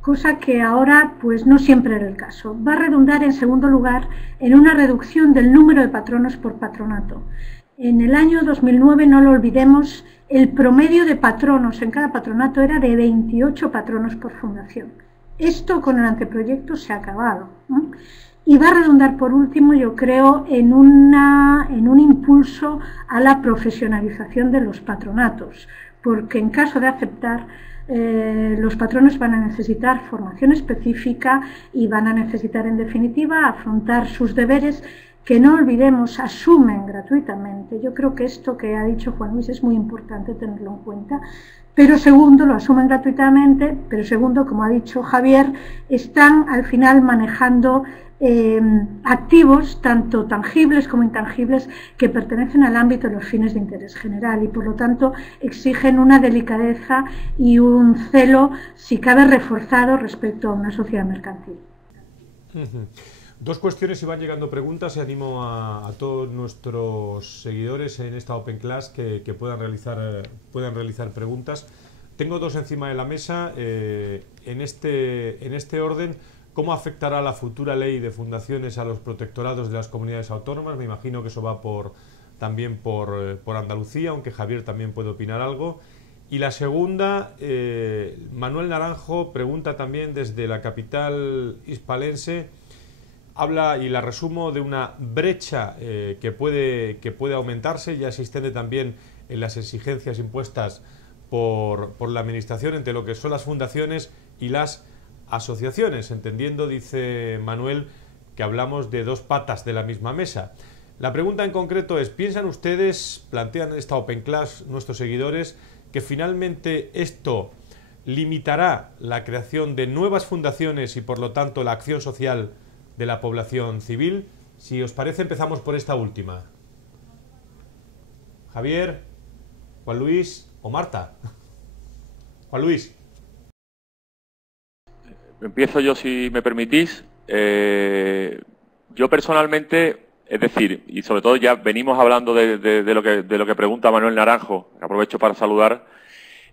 Cosa que ahora pues no siempre era el caso. Va a redundar, en segundo lugar, en una reducción del número de patronos por patronato. En el año 2009, no lo olvidemos, el promedio de patronos en cada patronato era de 28 patronos por fundación. Esto con el anteproyecto se ha acabado, ¿no? Y va a redundar, por último, yo creo, en un impulso a la profesionalización de los patronatos, porque en caso de aceptar, los patronos van a necesitar formación específica y van a necesitar, en definitiva, afrontar sus deberes que, no olvidemos, asumen gratuitamente. Yo creo que esto que ha dicho Juan Luis es muy importante tenerlo en cuenta. Pero segundo, lo asumen gratuitamente, pero segundo, como ha dicho Javier, están al final manejando activos, tanto tangibles como intangibles, que pertenecen al ámbito de los fines de interés general y por lo tanto exigen una delicadeza y un celo, si cabe, reforzado respecto a una sociedad mercantil. Dos cuestiones, y van llegando preguntas, y animo a todos nuestros seguidores en esta Open Class que puedan realizar preguntas. Tengo dos encima de la mesa, en este orden. ¿Cómo afectará la futura ley de fundaciones a los protectorados de las comunidades autónomas? Me imagino que eso va también por Andalucía, aunque Javier también puede opinar algo. Y la segunda, Manuel Naranjo pregunta también desde la capital hispalense. Habla, y la resumo, de una brecha que puede aumentarse, ya existente también en las exigencias impuestas por la Administración entre lo que son las fundaciones y las asociaciones, entendiendo, dice Manuel, que hablamos de dos patas de la misma mesa. La pregunta en concreto es, ¿piensan ustedes, plantean esta Open Class nuestros seguidores, que finalmente esto limitará la creación de nuevas fundaciones y por lo tanto la acción social de la población civil? Si os parece, empezamos por esta última. Javier, Juan Luis o Marta. Juan Luis. Empiezo yo, si me permitís. Yo personalmente, es decir, y sobre todo ya venimos hablando de lo que pregunta Manuel Naranjo, aprovecho para saludar,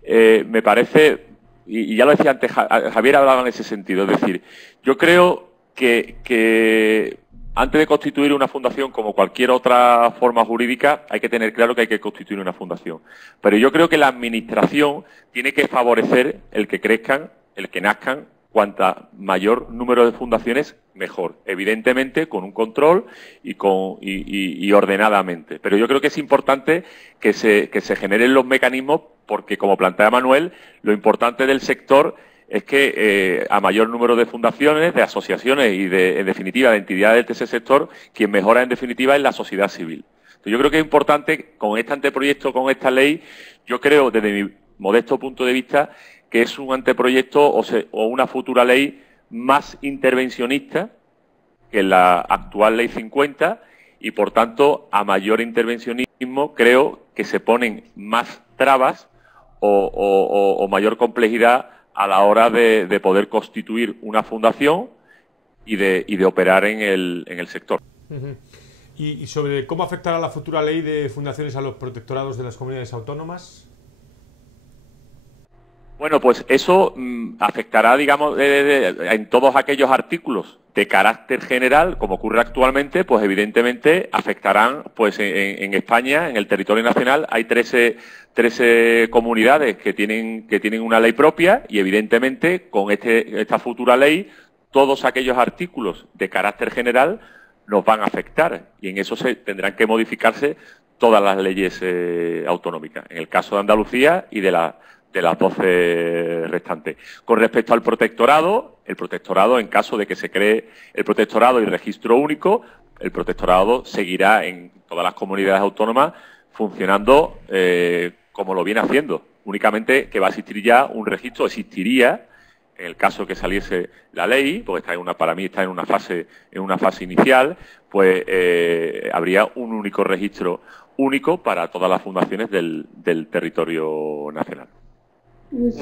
me parece, y ya lo decía antes, Javier hablaba en ese sentido, es decir, yo creo que antes de constituir una fundación, como cualquier otra forma jurídica, hay que tener claro que hay que constituir una fundación. Pero yo creo que la Administración tiene que favorecer el que crezcan, el que nazcan, cuanta mayor número de fundaciones, mejor. Evidentemente, con un control y ordenadamente. Pero yo creo que es importante que se generen los mecanismos porque, como plantea Manuel, lo importante del sector es que a mayor número de fundaciones, de asociaciones y, en definitiva, de entidades del tercer sector, quien mejora, en definitiva, es la sociedad civil. Entonces, yo creo que es importante, con este anteproyecto, con esta ley, yo creo, desde mi modesto punto de vista, que es un anteproyecto o una futura ley más intervencionista que la actual Ley 50 y, por tanto, a mayor intervencionismo creo que se ponen más trabas o mayor complejidad a la hora de poder constituir una fundación y de operar en el sector. ¿Y sobre cómo afectará la futura ley de fundaciones a los protectorados de las comunidades autónomas? Bueno, pues eso afectará, digamos, en todos aquellos artículos de carácter general, como ocurre actualmente, pues evidentemente afectarán, pues en España, en el territorio nacional, hay 13 comunidades que tienen una ley propia y evidentemente con esta futura ley todos aquellos artículos de carácter general nos van a afectar y en eso tendrán que modificarse todas las leyes autonómicas, en el caso de Andalucía y de las 12 restantes. Con respecto al protectorado, el protectorado, en caso de que se cree el protectorado y registro único, el protectorado seguirá en todas las comunidades autónomas funcionando como lo viene haciendo. Únicamente que va a existir ya un registro, existiría en el caso que saliese la ley, porque para mí está en una fase inicial, pues habría un único registro único para todas las fundaciones del territorio nacional.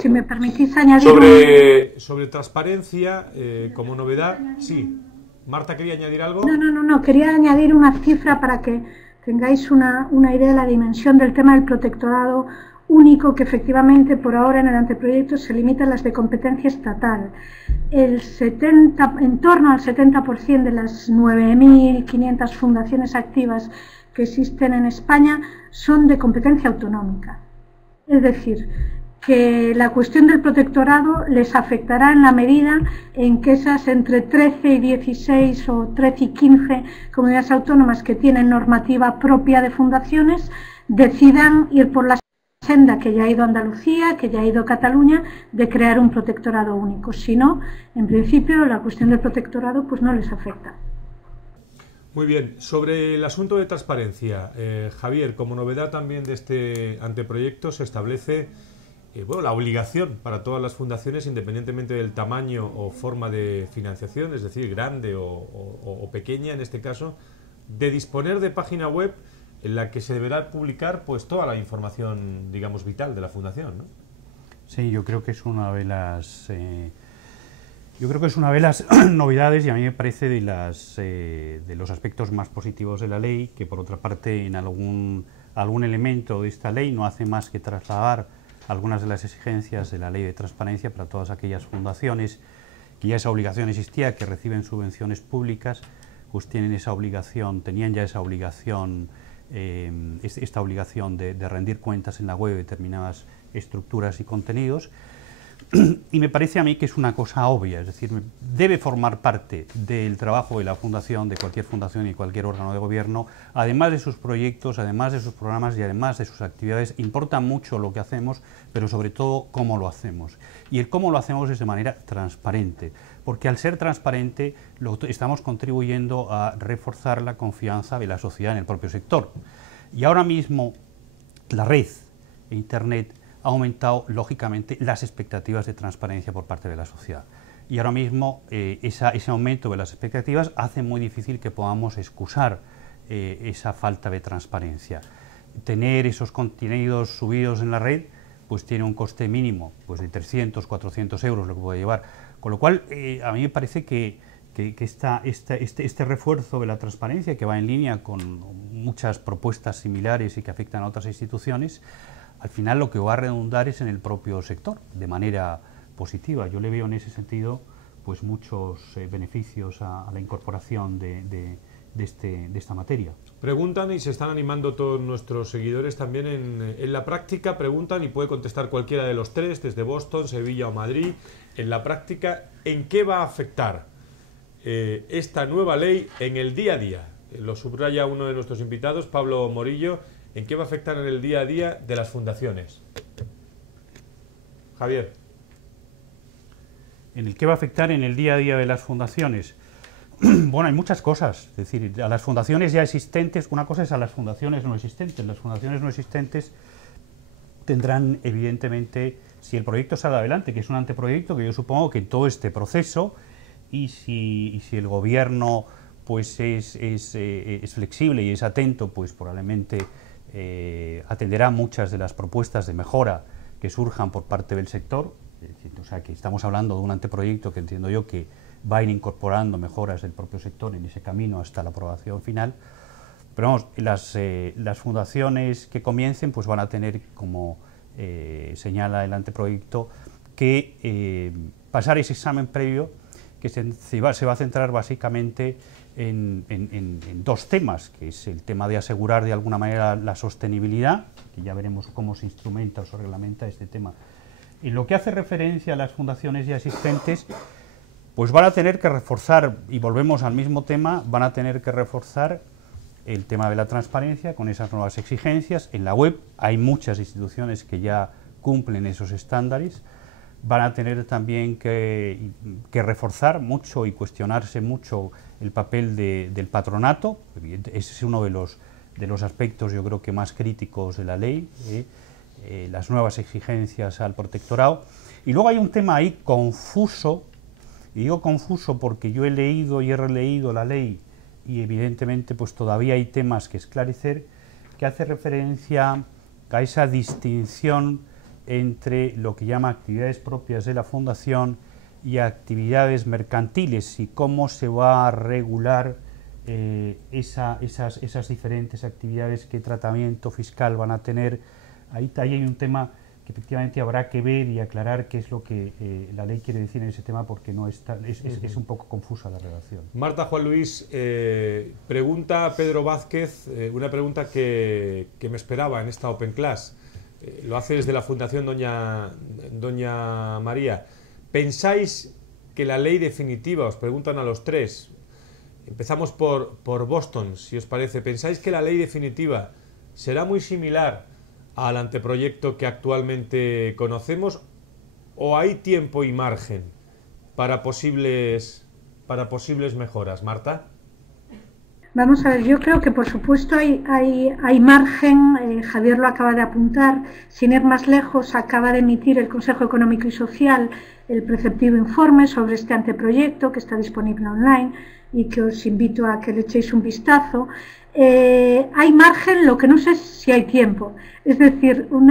Si me permitís añadir... Sobre transparencia, como novedad, sí. Marta, ¿quería añadir algo? No, quería añadir una cifra para que tengáis una idea de la dimensión del tema del protectorado único, que efectivamente por ahora en el anteproyecto se limitan las de competencia estatal. En torno al 70% de las 9.500 fundaciones activas que existen en España son de competencia autonómica. Es decir, que la cuestión del protectorado les afectará en la medida en que esas entre 13 y 16 o 13 y 15 comunidades autónomas que tienen normativa propia de fundaciones decidan ir por la senda que ya ha ido Andalucía, que ya ha ido Cataluña, de crear un protectorado único. Si no, en principio, la cuestión del protectorado pues no les afecta. Muy bien. Sobre el asunto de transparencia, Javier, como novedad también de este anteproyecto se establece la obligación para todas las fundaciones, independientemente del tamaño o forma de financiación, es decir, grande o pequeña en este caso, de disponer de página web en la que se deberá publicar pues toda la información, digamos, vital de la fundación, ¿no? Sí, yo creo que es una de las novedades y a mí me parece de los aspectos más positivos de la ley, que por otra parte en algún elemento de esta ley no hace más que trasladar algunas de las exigencias de la ley de transparencia para todas aquellas fundaciones que ya esa obligación existía, que reciben subvenciones públicas, pues tenían ya esa obligación, esta obligación de rendir cuentas en la web de determinadas estructuras y contenidos. Y me parece a mí que es una cosa obvia, es decir, debe formar parte del trabajo de la fundación, de cualquier fundación y cualquier órgano de gobierno, además de sus proyectos, además de sus programas y además de sus actividades. Importa mucho lo que hacemos, pero sobre todo cómo lo hacemos. Y el cómo lo hacemos es de manera transparente, porque al ser transparente estamos contribuyendo a reforzar la confianza de la sociedad en el propio sector. Y ahora mismo la red e Internet ha aumentado, lógicamente, las expectativas de transparencia por parte de la sociedad. Y ahora mismo ese aumento de las expectativas hace muy difícil que podamos excusar esa falta de transparencia. Tener esos contenidos subidos en la red pues tiene un coste mínimo pues de 300, 400 euros lo que puede llevar. Con lo cual, a mí me parece que este refuerzo de la transparencia, que va en línea con muchas propuestas similares y que afectan a otras instituciones, al final lo que va a redundar es en el propio sector, de manera positiva. Yo le veo en ese sentido pues muchos beneficios a la incorporación de esta materia. Preguntan y se están animando todos nuestros seguidores también en la práctica, preguntan y puede contestar cualquiera de los tres, desde Boston, Sevilla o Madrid. En la práctica, ¿en qué va a afectar esta nueva ley en el día a día? Lo subraya uno de nuestros invitados, Pablo Morillo. ¿En qué va a afectar en el día a día de las fundaciones? Javier. ¿En el qué va a afectar en el día a día de las fundaciones? Bueno, hay muchas cosas. Es decir, a las fundaciones ya existentes, una cosa es a las fundaciones no existentes. Las fundaciones no existentes tendrán, evidentemente, si el proyecto sale adelante, que es un anteproyecto, que yo supongo que en todo este proceso, y si el gobierno pues es flexible y es atento, pues probablemente atenderá muchas de las propuestas de mejora que surjan por parte del sector. O sea, que estamos hablando de un anteproyecto que entiendo yo que va a ir incorporando mejoras del propio sector en ese camino hasta la aprobación final. Pero vamos, las fundaciones que comiencen pues van a tener como señala el anteproyecto, que pasar ese examen previo que se va a centrar básicamente en dos temas, que es el tema de asegurar de alguna manera la sostenibilidad, que ya veremos cómo se instrumenta o se reglamenta este tema. En lo que hace referencia a las fundaciones ya existentes, pues van a tener que reforzar, y volvemos al mismo tema, van a tener que reforzar el tema de la transparencia con esas nuevas exigencias. En la web hay muchas instituciones que ya cumplen esos estándares. Van a tener también que reforzar mucho y cuestionarse mucho el papel del patronato. Ese es uno de los aspectos, yo creo, que más críticos de la ley, las nuevas exigencias al protectorado. Y luego hay un tema ahí confuso, y digo confuso porque yo he leído y he releído la ley y evidentemente pues todavía hay temas que esclarecer, que hace referencia a esa distinción entre lo que llama actividades propias de la Fundación y actividades mercantiles, y cómo se va a regular esas diferentes actividades, qué tratamiento fiscal van a tener. Ahí hay un tema que efectivamente habrá que ver y aclarar qué es lo que la ley quiere decir en ese tema, porque no es un poco confusa la redacción. Marta, Juan Luis, pregunta Pedro Vázquez, una pregunta que me esperaba en esta Open Class. Lo hace desde la Fundación Doña María. ¿Pensáis que la ley definitiva, os preguntan a los tres, empezamos por Boston, si os parece, ¿pensáis que la ley definitiva será muy similar al anteproyecto que actualmente conocemos, o hay tiempo y margen para posibles mejoras? Marta. Vamos a ver, yo creo que por supuesto hay margen, Javier lo acaba de apuntar, sin ir más lejos, acaba de emitir el Consejo Económico y Social el preceptivo informe sobre este anteproyecto, que está disponible online y que os invito a que le echéis un vistazo. Hay margen, lo que no sé es si hay tiempo. Es decir, un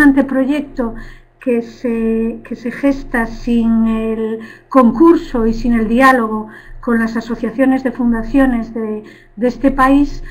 anteproyecto que se gesta sin el concurso y sin el diálogo con las asociaciones de fundaciones de este país,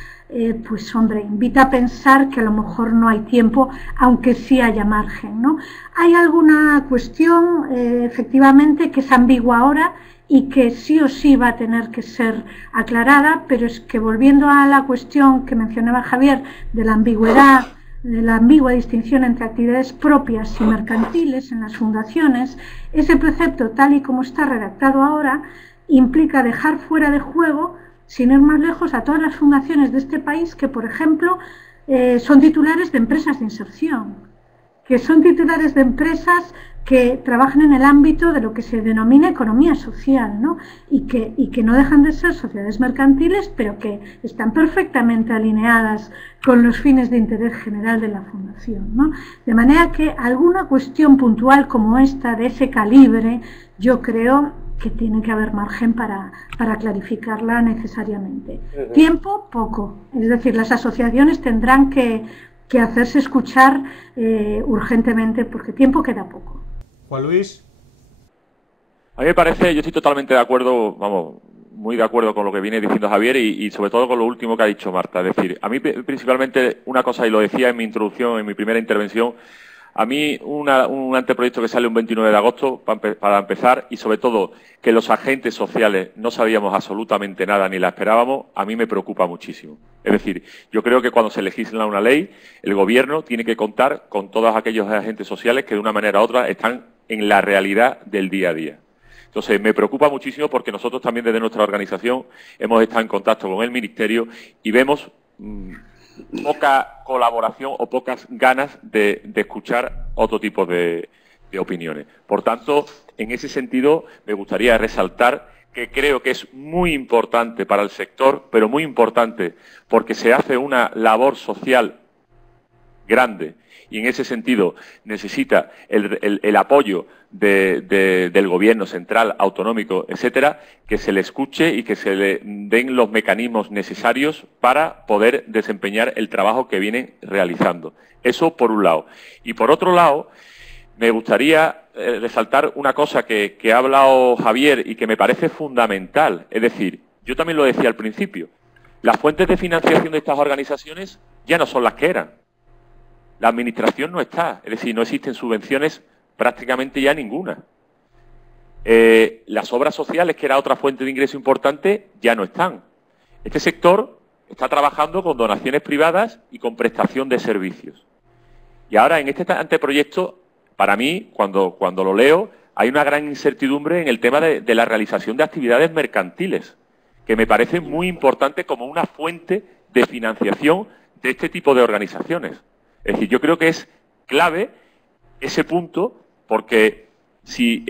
pues hombre, invita a pensar que a lo mejor no hay tiempo, aunque sí haya margen, ¿no? Hay alguna cuestión, efectivamente, que es ambigua ahora y que sí o sí va a tener que ser aclarada, pero es que, volviendo a la cuestión que mencionaba Javier de la ambigüedad, de la ambigua distinción entre actividades propias y mercantiles en las fundaciones, ese precepto, tal y como está redactado ahora, implica dejar fuera de juego, sin ir más lejos, a todas las fundaciones de este país que, por ejemplo, son titulares de empresas de inserción, que son titulares de empresas que trabajan en el ámbito de lo que se denomina economía social, ¿no? y que no dejan de ser sociedades mercantiles, pero que están perfectamente alineadas con los fines de interés general de la Fundación, ¿no? De manera que alguna cuestión puntual como esta, de ese calibre, yo creo que tiene que haber margen para clarificarla necesariamente. Tiempo, poco. Es decir, las asociaciones tendrán que hacerse escuchar urgentemente, porque tiempo queda poco. Juan Luis. A mí me parece, yo estoy totalmente de acuerdo, vamos, muy de acuerdo con lo que viene diciendo Javier y sobre todo con lo último que ha dicho Marta. Es decir, a mí principalmente una cosa, y lo decía en mi introducción, en mi primera intervención, a mí un anteproyecto que sale un 29 de agosto, para empezar, y sobre todo que los agentes sociales no sabíamos absolutamente nada ni la esperábamos, a mí me preocupa muchísimo. Es decir, yo creo que cuando se legisla una ley, el Gobierno tiene que contar con todos aquellos agentes sociales que de una manera u otra están en la realidad del día a día. Entonces, me preocupa muchísimo porque nosotros también desde nuestra organización hemos estado en contacto con el Ministerio y vemos poca colaboración o pocas ganas de escuchar otro tipo de opiniones. Por tanto, en ese sentido, me gustaría resaltar que creo que es muy importante para el sector, pero muy importante porque se hace una labor social grande y en ese sentido necesita el apoyo del Gobierno central, autonómico, etcétera, que se le escuche y que se le den los mecanismos necesarios para poder desempeñar el trabajo que viene realizando. Eso por un lado. Y por otro lado, me gustaría resaltar una cosa que ha hablado Javier y que me parece fundamental. Es decir, yo también lo decía al principio, las fuentes de financiación de estas organizaciones ya no son las que eran. la administración no está. Es decir, no existen subvenciones prácticamente ya ninguna. Las obras sociales, que era otra fuente de ingreso importante, ya no están. Este sector está trabajando con donaciones privadas y con prestación de servicios. Y ahora, en este anteproyecto, para mí, cuando lo leo, hay una gran incertidumbre en el tema de la realización de actividades mercantiles, que me parece muy importante como una fuente de financiación de este tipo de organizaciones. Es decir, yo creo que es clave ese punto, porque si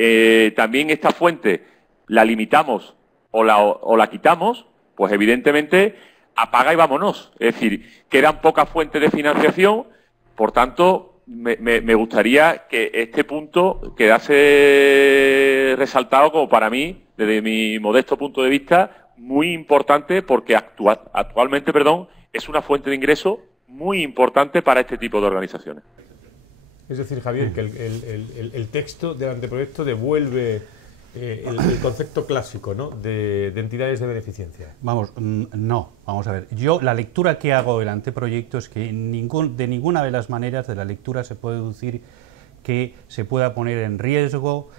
también esta fuente la limitamos o la quitamos, pues evidentemente apaga y vámonos. Es decir, quedan pocas fuentes de financiación, por tanto, me gustaría que este punto quedase resaltado como para mí, desde mi modesto punto de vista, muy importante, porque actualmente, es una fuente de ingreso muy importante para este tipo de organizaciones. Es decir, Javier, que el texto del anteproyecto devuelve el concepto clásico, ¿no?, de entidades de beneficencia. Vamos a ver. Yo, la lectura que hago del anteproyecto es que de ninguna de las maneras de la lectura se puede deducir que se pueda poner en riesgo,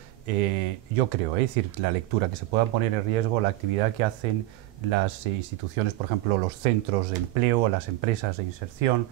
yo creo, es decir, la lectura, que se pueda poner en riesgo la actividad que hacen las instituciones, por ejemplo, los centros de empleo, las empresas de inserción.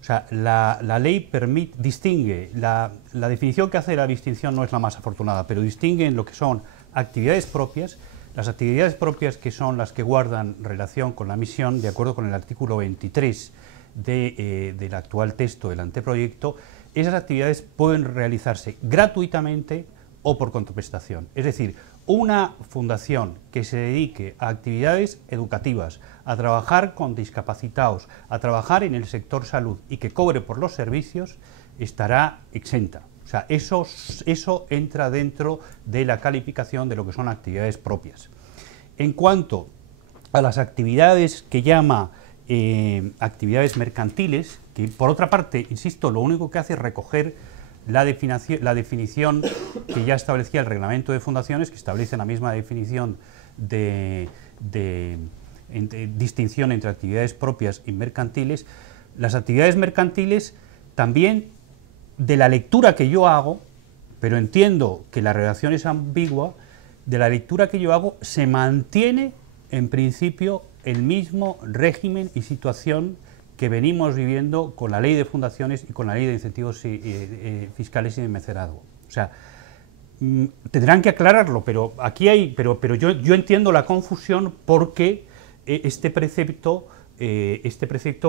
O sea, la ley distingue, la definición que hace la distinción no es la más afortunada, pero distingue en lo que son actividades propias, las actividades propias que son las que guardan relación con la misión, de acuerdo con el artículo 23 del actual texto del anteproyecto. Esas actividades pueden realizarse gratuitamente o por contraprestación. Es decir, una fundación que se dedique a actividades educativas, a trabajar con discapacitados, a trabajar en el sector salud y que cobre por los servicios, estará exenta. O sea, eso entra dentro de la calificación de lo que son actividades propias. En cuanto a las actividades que llama actividades mercantiles, que por otra parte, insisto, lo único que hace es recoger la definición que ya establecía el reglamento de fundaciones, que establece la misma definición de distinción entre actividades propias y mercantiles. Las actividades mercantiles también, de la lectura que yo hago, pero entiendo que la redacción es ambigua, de la lectura que yo hago se mantiene en principio el mismo régimen y situación que venimos viviendo con la ley de fundaciones y con la ley de incentivos fiscales y de mecenazgo. O sea, tendrán que aclararlo, pero aquí yo entiendo la confusión, porque este precepto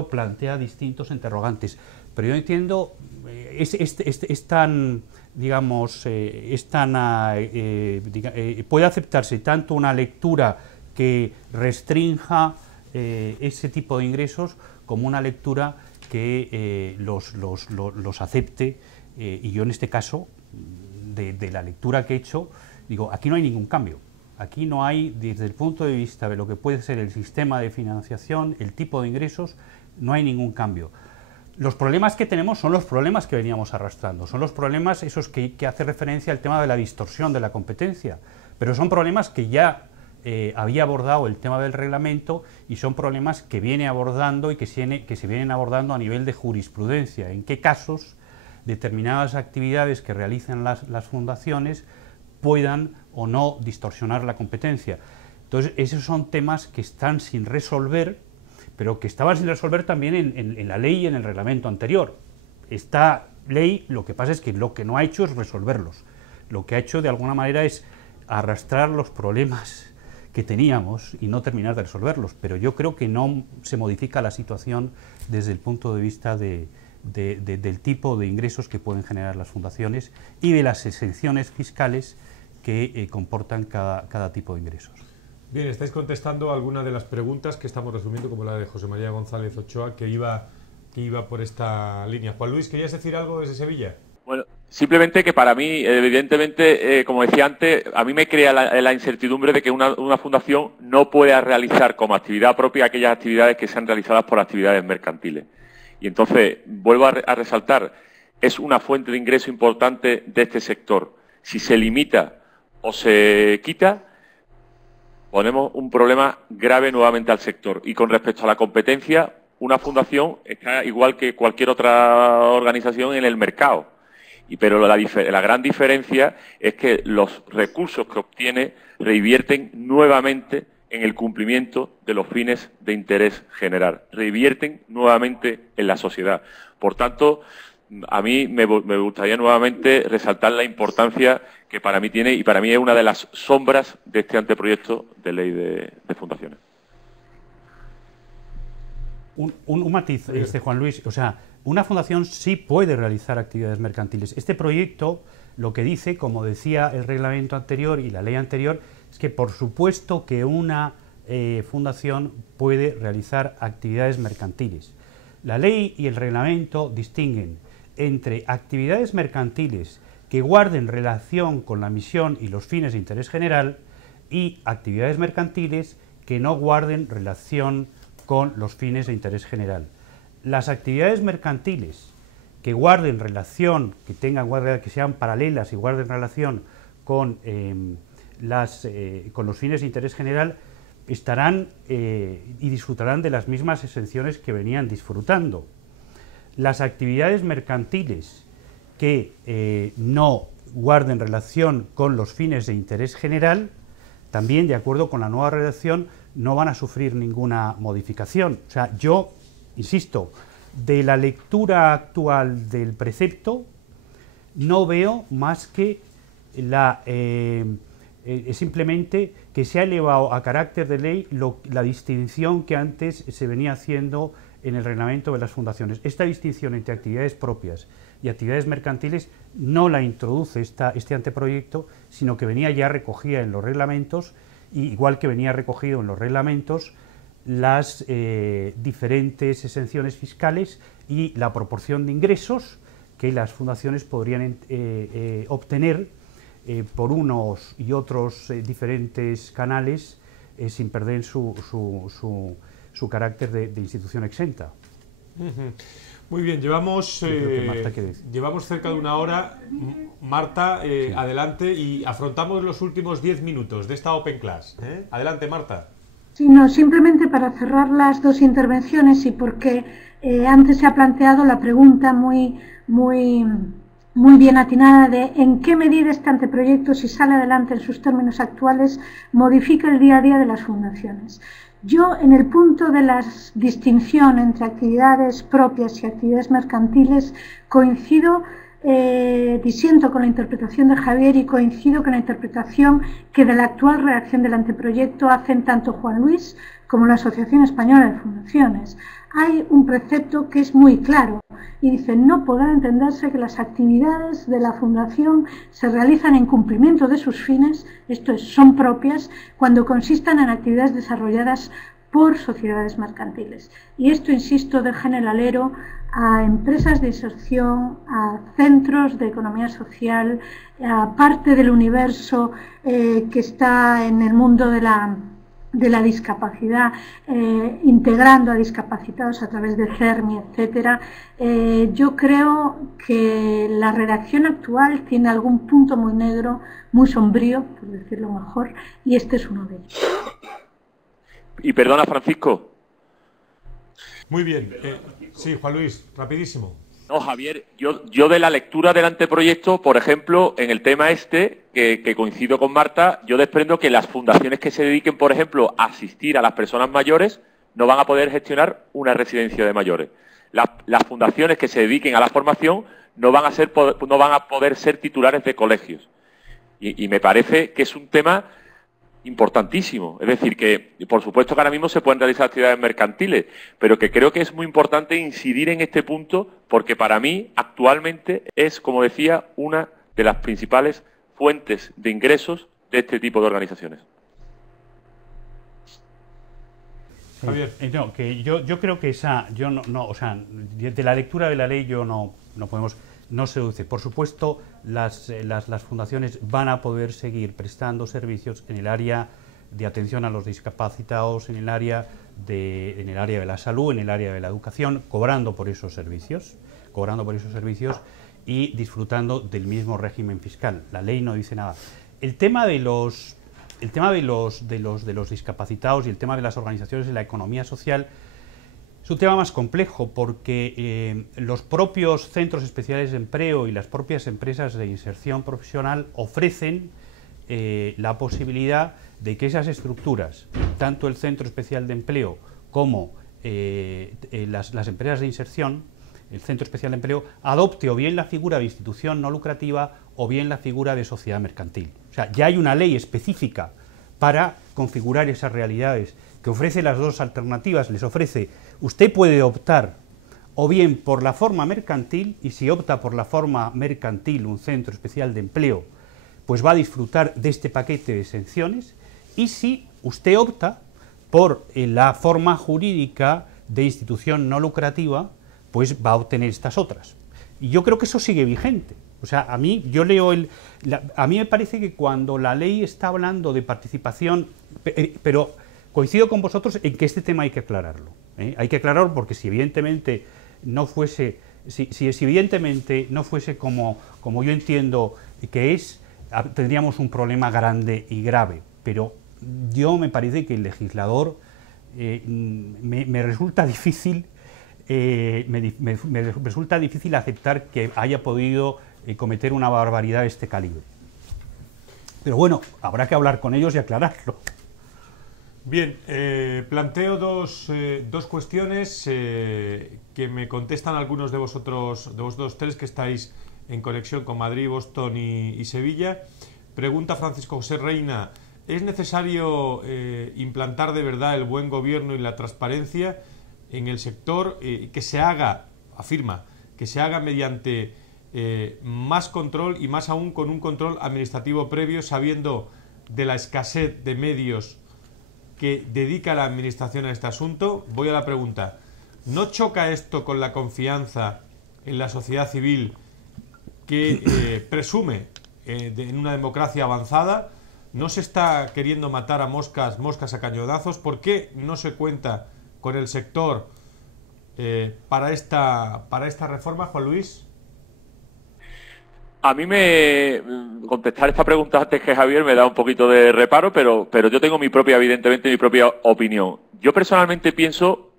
plantea distintos interrogantes. Pero yo entiendo, puede aceptarse tanto una lectura que restrinja ese tipo de ingresos, como una lectura que los acepte, y yo en este caso, de la lectura que he hecho, digo, aquí no hay ningún cambio. Aquí no hay, desde el punto de vista de lo que puede ser el sistema de financiación, el tipo de ingresos, no hay ningún cambio. Los problemas que tenemos son los problemas que veníamos arrastrando, son los problemas esos que hace referencia al tema de la distorsión de la competencia, pero son problemas que ya había abordado el tema del reglamento, y son problemas que viene abordando y que se vienen abordando a nivel de jurisprudencia. En qué casos determinadas actividades que realizan las fundaciones puedan o no distorsionar la competencia. Entonces, esos son temas que están sin resolver, pero que estaban sin resolver también en la ley y en el reglamento anterior. Esta ley, lo que pasa es que lo que no ha hecho es resolverlos. Lo que ha hecho, de alguna manera, es arrastrar los problemas que teníamos y no terminar de resolverlos, pero yo creo que no se modifica la situación desde el punto de vista del tipo de ingresos que pueden generar las fundaciones y de las exenciones fiscales que comportan cada tipo de ingresos. Bien, estáis contestando algunas de las preguntas que estamos resumiendo, como la de José María González Ochoa, que iba por esta línea. Juan Luis, ¿querías decir algo desde Sevilla? Bueno, simplemente que para mí, evidentemente, como decía antes, a mí me crea la incertidumbre de que una fundación no pueda realizar como actividad propia aquellas actividades que sean realizadas por actividades mercantiles. Y entonces, vuelvo a resaltar, es una fuente de ingreso importante de este sector. Si se limita o se quita, ponemos un problema grave nuevamente al sector. Y con respecto a la competencia, una fundación está igual que cualquier otra organización en el mercado. Pero la gran diferencia es que los recursos que obtiene revierten nuevamente en el cumplimiento de los fines de interés general, revierten nuevamente en la sociedad. Por tanto, a mí me gustaría nuevamente resaltar la importancia que para mí tiene, y para mí es una de las sombras de este anteproyecto de ley de fundaciones. Un matiz, Juan Luis, o sea, una fundación sí puede realizar actividades mercantiles. Este proyecto lo que dice, como decía el reglamento anterior y la ley anterior, es que por supuesto que una fundación puede realizar actividades mercantiles. La ley y el reglamento distinguen entre actividades mercantiles que guarden relación con la misión y los fines de interés general y actividades mercantiles que no guarden relación con los fines de interés general. Las actividades mercantiles que guarden relación, que sean paralelas y guarden relación con los fines de interés general, estarán y disfrutarán de las mismas exenciones que venían disfrutando. Las actividades mercantiles que no guarden relación con los fines de interés general, también de acuerdo con la nueva redacción, no van a sufrir ninguna modificación. O sea, yo, insisto, de la lectura actual del precepto no veo más que simplemente que se ha elevado a carácter de ley la distinción que antes se venía haciendo en el reglamento de las fundaciones. Esta distinción entre actividades propias y actividades mercantiles no la introduce este anteproyecto, sino que venía ya recogida en los reglamentos, y igual que venía recogido en los reglamentos las diferentes exenciones fiscales y la proporción de ingresos que las fundaciones podrían obtener por unos y otros diferentes canales sin perder su carácter de institución exenta. Muy bien, llevamos cerca de una hora. Marta, sí. Adelante, y afrontamos los últimos 10 minutos de esta Open Class. Adelante, Marta. Sí, no, simplemente para cerrar las dos intervenciones, y porque antes se ha planteado la pregunta muy bien atinada de en qué medida este anteproyecto, si sale adelante en sus términos actuales, modifica el día a día de las fundaciones. Yo, en el punto de la distinción entre actividades propias y actividades mercantiles, disiento con la interpretación de Javier, y coincido con la interpretación que de la actual redacción del anteproyecto hacen tanto Juan Luis como la Asociación Española de Fundaciones. Hay un precepto que es muy claro y dice: no podrá entenderse que las actividades de la fundación se realizan en cumplimiento de sus fines, esto es, son propias, cuando consistan en actividades desarrolladas por sociedades mercantiles. Y esto, insisto, deja en el alero a empresas de inserción, a centros de economía social, a parte del universo que está en el mundo de la discapacidad, integrando a discapacitados a través de CERMI, etcétera. Yo creo que la redacción actual tiene algún punto muy negro, muy sombrío, por decirlo mejor, y este es uno de ellos. Y perdona, Francisco. Muy bien. Sí, Juan Luis, rapidísimo. No, Javier, yo de la lectura del anteproyecto, por ejemplo, en el tema que coincido con Marta, yo desprendo que las fundaciones que se dediquen, por ejemplo, a asistir a las personas mayores no van a poder gestionar una residencia de mayores. Las fundaciones que se dediquen a la formación no van a poder ser titulares de colegios. Y me parece que es un tema importantísimo. Es decir, que por supuesto que ahora mismo se pueden realizar actividades mercantiles, pero que creo que es muy importante incidir en este punto, porque para mí actualmente es, como decía, una de las principales fuentes de ingresos de este tipo de organizaciones. Javier. No, que yo creo que o sea, de la lectura de la ley no se deduce. Por supuesto, las fundaciones van a poder seguir prestando servicios en el área de atención a los discapacitados, en el área de la salud, en el área de la educación, cobrando por esos servicios y disfrutando del mismo régimen fiscal. La ley no dice nada. El tema de los discapacitados y el tema de las organizaciones de la economía social Es un tema más complejo porque los propios centros especiales de empleo y las propias empresas de inserción profesional ofrecen la posibilidad de que esas estructuras, tanto el centro especial de empleo como las empresas de inserción, el centro especial de empleo, adopte o bien la figura de institución no lucrativa o bien la figura de sociedad mercantil. O sea, ya hay una ley específica para configurar esas realidades que ofrece las dos alternativas. Les ofrece, usted puede optar o bien por la forma mercantil, y si opta por la forma mercantil, un centro especial de empleo, pues va a disfrutar de este paquete de exenciones, y si usted opta por la forma jurídica de institución no lucrativa, pues va a obtener estas otras. Y yo creo que eso sigue vigente. O sea, a mí, yo leo a mí me parece que cuando la ley está hablando de participación, pero coincido con vosotros en que este tema hay que aclararlo. Hay que aclararlo porque si evidentemente no fuese, si evidentemente no fuese como yo entiendo que es, tendríamos un problema grande y grave. Pero yo me parece que el legislador me resulta difícil. Me resulta difícil aceptar que haya podido cometer una barbaridad de este calibre. Pero bueno, habrá que hablar con ellos y aclararlo. Bien, planteo dos cuestiones que me contestan algunos de vosotros tres que estáis en conexión con Madrid, Boston y Sevilla. Pregunta Francisco José Reina: ¿es necesario implantar de verdad el buen gobierno y la transparencia en el sector, que se haga, afirma, que se haga mediante más control y más aún con un control administrativo previo, sabiendo de la escasez de medios que dedica la administración a este asunto? Voy a la pregunta: ¿no choca esto con la confianza en la sociedad civil que presume en una democracia avanzada? ¿No se está queriendo matar a moscas a cañonazos? ¿Por qué no se cuenta con el sector para esta reforma, Juan Luis? A mí contestar esta pregunta antes que Javier me da un poquito de reparo, pero yo tengo evidentemente mi propia opinión. Yo personalmente pienso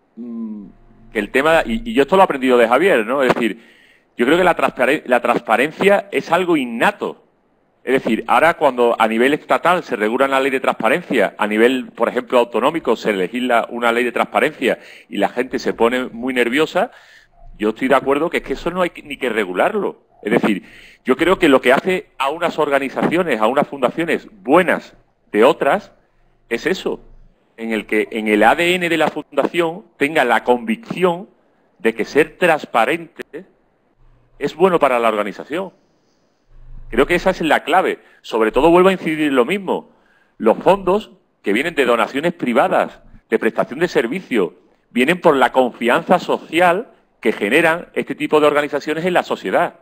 que el tema, y yo esto lo he aprendido de Javier, ¿no? Es decir, yo creo que la transparencia es algo innato. Es decir, ahora cuando a nivel estatal se regula la ley de transparencia, a nivel, por ejemplo, autonómico se legisla una ley de transparencia y la gente se pone muy nerviosa, yo estoy de acuerdo que es que eso no hay ni que regularlo. Es decir, yo creo que lo que hace a unas organizaciones, a unas fundaciones buenas de otras, es eso, en el que en el ADN de la fundación tenga la convicción de que ser transparente es bueno para la organización. Creo que esa es la clave. Sobre todo vuelvo a incidir en lo mismo. Los fondos que vienen de donaciones privadas, de prestación de servicios, vienen por la confianza social que generan este tipo de organizaciones en la sociedad.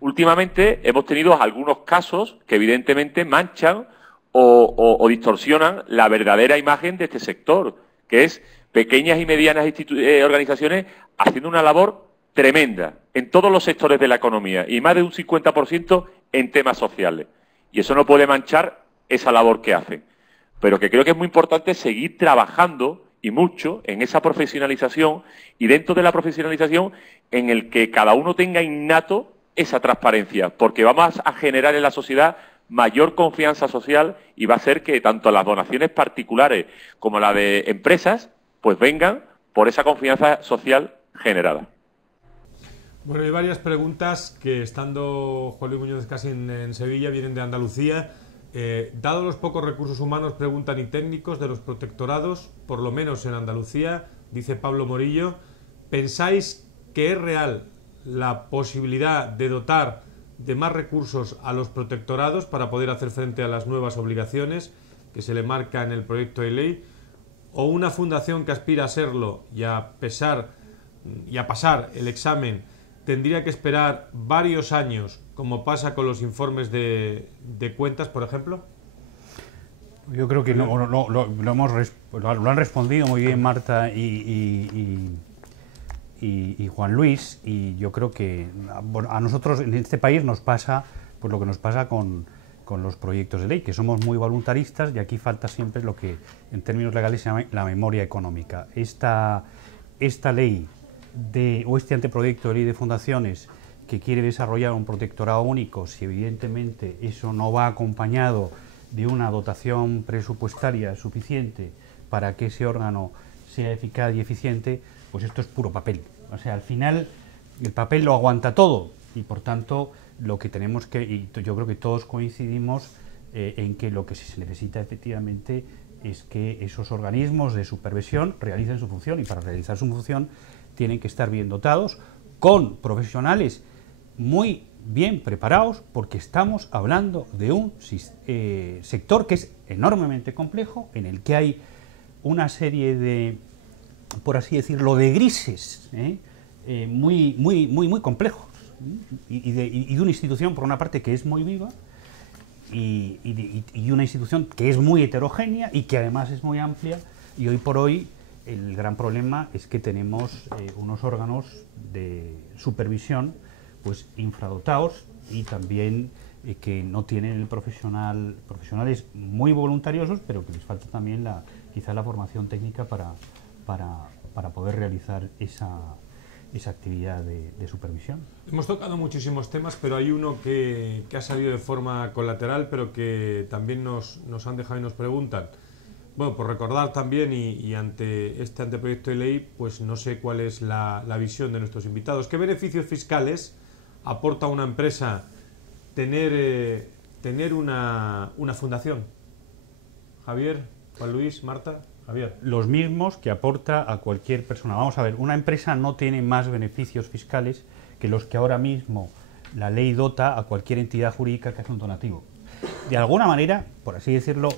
Últimamente hemos tenido algunos casos que evidentemente manchan o distorsionan la verdadera imagen de este sector, que es pequeñas y medianas organizaciones haciendo una labor tremenda en todos los sectores de la economía y más de un 50% en temas sociales. Y eso no puede manchar esa labor que hacen. Pero que creo que es muy importante seguir trabajando y mucho en esa profesionalización y dentro de la profesionalización en el que cada uno tenga innato esa transparencia, porque vamos a generar en la sociedad mayor confianza social y va a hacer que tanto las donaciones particulares como las de empresas pues vengan por esa confianza social generada. Bueno, hay varias preguntas que, estando Juan Luis Muñoz casi en Sevilla, vienen de Andalucía. Dado los pocos recursos humanos, preguntan, y técnicos de los protectorados, por lo menos en Andalucía, dice Pablo Morillo, ¿pensáis que es real la posibilidad de dotar de más recursos a los protectorados para poder hacer frente a las nuevas obligaciones que se le marca en el proyecto de ley? ¿O una fundación que aspira a serlo y a pasar el examen tendría que esperar varios años, como pasa con los informes de cuentas, por ejemplo? Yo creo que lo han respondido muy bien Marta y Juan Luis, y yo creo que a nosotros en este país nos pasa pues lo que nos pasa con los proyectos de ley, que somos muy voluntaristas y aquí falta siempre lo que en términos legales se llama la memoria económica. esta ley o este anteproyecto de ley de fundaciones que quiere desarrollar un protectorado único, si evidentemente eso no va acompañado de una dotación presupuestaria suficiente para que ese órgano sea eficaz y eficiente, pues esto es puro papel. O sea, al final el papel lo aguanta todo y por tanto lo que tenemos que, y yo creo que todos coincidimos en que lo que se necesita efectivamente es que esos organismos de supervisión realicen su función, y para realizar su función tienen que estar bien dotados, con profesionales muy bien preparados, porque estamos hablando de un sector que es enormemente complejo, en el que hay una serie de, por así decirlo, de grises muy complejos, y de una institución, por una parte, que es muy viva, y una institución que es muy heterogénea y que además es muy amplia, y hoy por hoy el gran problema es que tenemos unos órganos de supervisión pues infradotados, y también que no tienen el profesionales muy voluntariosos, pero que les falta también quizá la formación técnica para poder realizar esa actividad de supervisión. Hemos tocado muchísimos temas, pero hay uno que ha salido de forma colateral, pero que también nos han dejado y nos preguntan. Bueno, por recordar también, y ante este anteproyecto de ley, pues no sé cuál es la visión de nuestros invitados. ¿Qué beneficios fiscales aporta a una empresa tener una fundación? Javier, Juan Luis, Marta. Javier. Los mismos que aporta a cualquier persona. Vamos a ver, una empresa no tiene más beneficios fiscales que los que ahora mismo la ley dota a cualquier entidad jurídica que hace un donativo. De alguna manera, por así decirlo,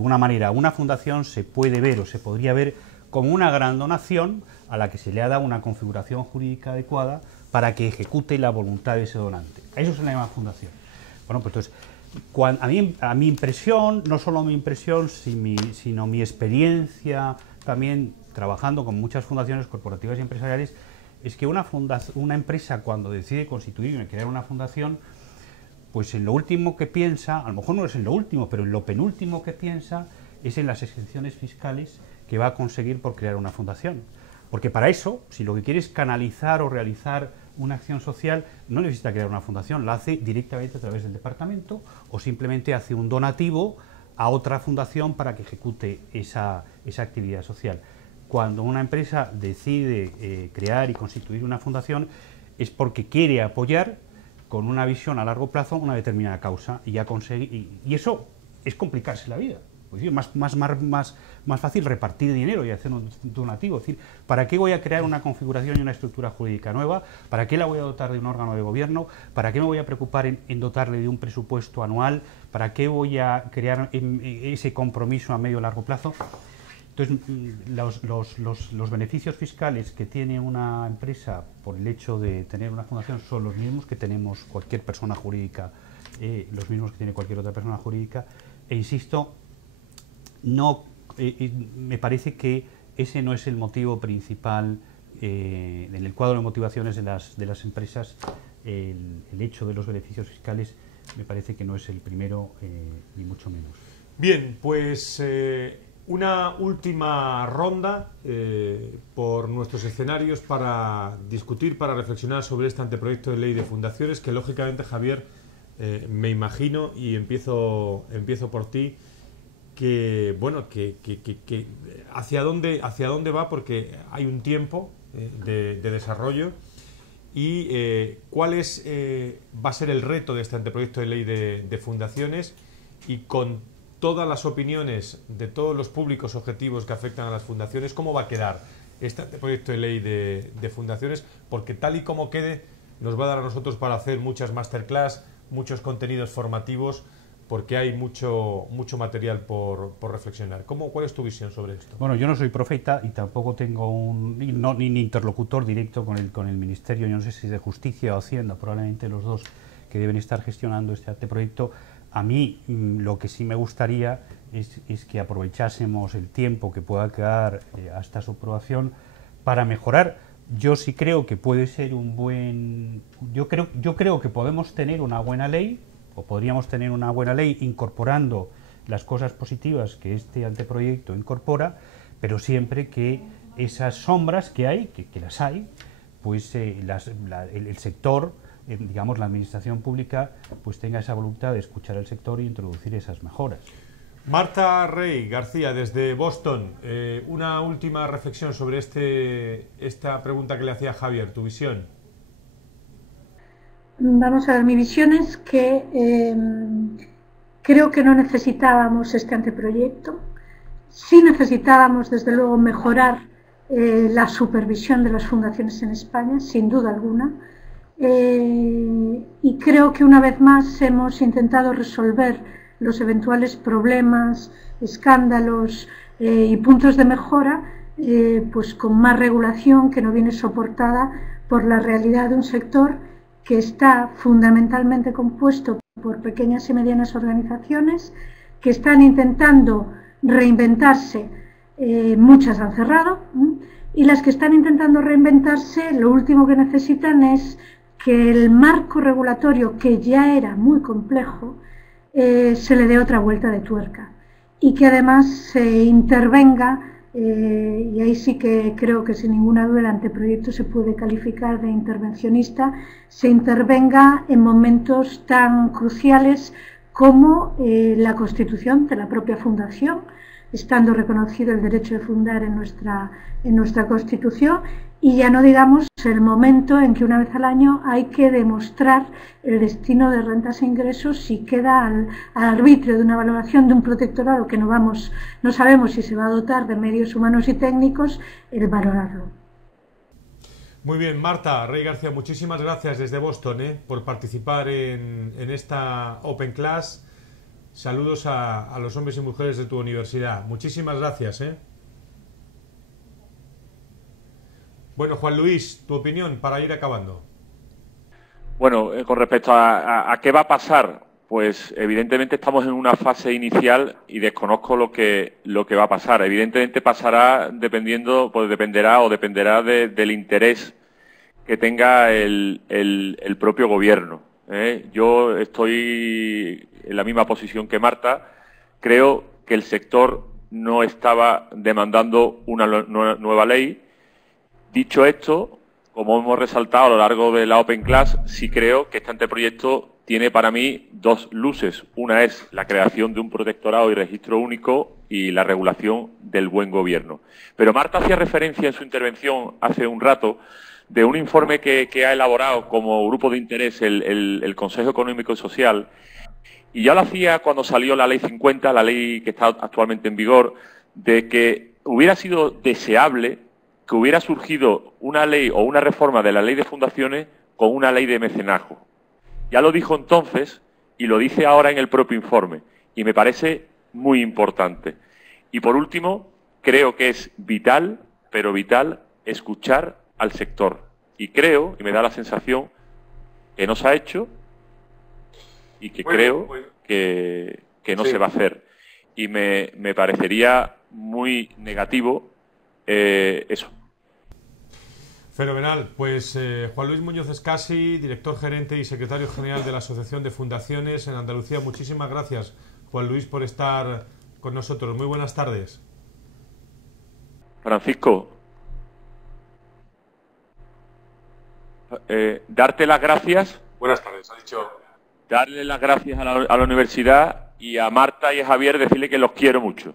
una fundación se puede ver o se podría ver como una gran donación a la que se le ha dado una configuración jurídica adecuada para que ejecute la voluntad de ese donante. A eso se le llama fundación. Bueno, pues entonces, a mi impresión, no solo mi impresión, sino mi experiencia también trabajando con muchas fundaciones corporativas y empresariales, es que una empresa, cuando decide constituir y crear una fundación, pues en lo último que piensa, a lo mejor no es en lo último, pero en lo penúltimo que piensa es en las exenciones fiscales que va a conseguir por crear una fundación. Porque para eso, si lo que quiere es canalizar o realizar una acción social, no necesita crear una fundación, la hace directamente a través del departamento, o simplemente hace un donativo a otra fundación para que ejecute esa actividad social. Cuando una empresa decide crear y constituir una fundación, es porque quiere apoyar con una visión a largo plazo una determinada causa, y eso es complicarse la vida. Pues sí, más fácil repartir dinero y hacer un donativo. Es decir, ¿para qué voy a crear una configuración y una estructura jurídica nueva? ¿Para qué la voy a dotar de un órgano de gobierno? ¿Para qué me voy a preocupar en dotarle de un presupuesto anual? ¿Para qué voy a crear ese compromiso a medio y largo plazo? Entonces, los beneficios fiscales que tiene una empresa por el hecho de tener una fundación son los mismos que tenemos cualquier persona jurídica, los mismos que tiene cualquier otra persona jurídica, e insisto, me parece que ese no es el motivo principal en el cuadro de motivaciones de las empresas. El hecho de los beneficios fiscales me parece que no es el primero, ni mucho menos. Bien, pues una última ronda por nuestros escenarios para discutir, para reflexionar sobre este anteproyecto de ley de fundaciones, que lógicamente, Javier, me imagino, y empiezo por ti, que bueno, que hacia dónde va, porque hay un tiempo de desarrollo, y cuál va a ser el reto de este anteproyecto de ley de fundaciones, y con todas las opiniones de todos los públicos objetivos que afectan a las fundaciones, cómo va a quedar este anteproyecto de ley de fundaciones, porque tal y como quede nos va a dar a nosotros para hacer muchas masterclass, muchos contenidos formativos, porque hay mucho material por reflexionar. ¿Cuál es tu visión sobre esto? Bueno, yo no soy profeta y tampoco tengo ni interlocutor directo con el Ministerio, yo no sé si de Justicia o Hacienda, probablemente los dos que deben estar gestionando este anteproyecto. A mí lo que sí me gustaría es que aprovechásemos el tiempo que pueda quedar hasta su aprobación para mejorar. Yo sí creo que puede ser yo creo que podemos tener una buena ley, o podríamos tener una buena ley incorporando las cosas positivas que este anteproyecto incorpora, pero siempre que esas sombras que hay, que las hay, pues el sector, digamos la administración pública, pues tenga esa voluntad de escuchar al sector y introducir esas mejoras. Marta Rey García, desde Boston, una última reflexión sobre esta pregunta que le hacía Javier, tu visión. Vamos a ver, mi visión es que creo que no necesitábamos este anteproyecto. Sí necesitábamos, desde luego, mejorar la supervisión de las fundaciones en España, sin duda alguna. Y creo que una vez más hemos intentado resolver los eventuales problemas, escándalos y puntos de mejora, pues con más regulación que no viene soportada por la realidad de un sector que está fundamentalmente compuesto por pequeñas y medianas organizaciones que están intentando reinventarse. Muchas han cerrado, y las que están intentando reinventarse, lo último que necesitan es que el marco regulatorio, que ya era muy complejo, se le dé otra vuelta de tuerca y que además se intervenga, y ahí sí que creo que sin ninguna duda el anteproyecto se puede calificar de intervencionista, se intervenga en momentos tan cruciales como la constitución de la propia fundación, estando reconocido el derecho de fundar en nuestra Constitución, y ya no digamos el momento en que una vez al año hay que demostrar el destino de rentas e ingresos, si queda al arbitrio de una valoración de un protectorado que no sabemos si se va a dotar de medios humanos y técnicos, el valorarlo. Muy bien, Marta Rey García, muchísimas gracias desde Boston por participar en esta Open Class. Saludos a los hombres y mujeres de tu universidad. Muchísimas gracias. Bueno, Juan Luis, tu opinión para ir acabando. Bueno, con respecto a qué va a pasar, pues evidentemente estamos en una fase inicial y desconozco lo que va a pasar. Evidentemente pasará dependerá del interés que tenga el propio gobierno. Yo estoy en la misma posición que Marta. Creo que el sector no estaba demandando una nueva ley. Dicho esto, como hemos resaltado a lo largo de la Open Class, sí creo que este anteproyecto tiene para mí dos luces. Una es la creación de un protectorado y registro único y la regulación del buen gobierno. Pero Marta hacía referencia en su intervención hace un rato de un informe que ha elaborado como grupo de interés el Consejo Económico y Social, y ya lo hacía cuando salió la Ley 50, la ley que está actualmente en vigor, de que hubiera sido deseable que hubiera surgido una ley o una reforma de la ley de fundaciones con una ley de mecenazgo. Ya lo dijo entonces y lo dice ahora en el propio informe, y me parece muy importante. Y por último, creo que es vital, pero vital, escuchar al sector. Y creo, y me da la sensación, que no se ha hecho y que que no se va a hacer. Y me parecería muy negativo eso. Fenomenal. Pues Juan Luis Muñoz Escasi, director gerente y secretario general de la Asociación de Fundaciones en Andalucía. Muchísimas gracias, Juan Luis, por estar con nosotros. Muy buenas tardes. Francisco, darte las gracias. Buenas tardes, ha dicho. Darle las gracias a la universidad, y a Marta y a Javier decirle que los quiero mucho.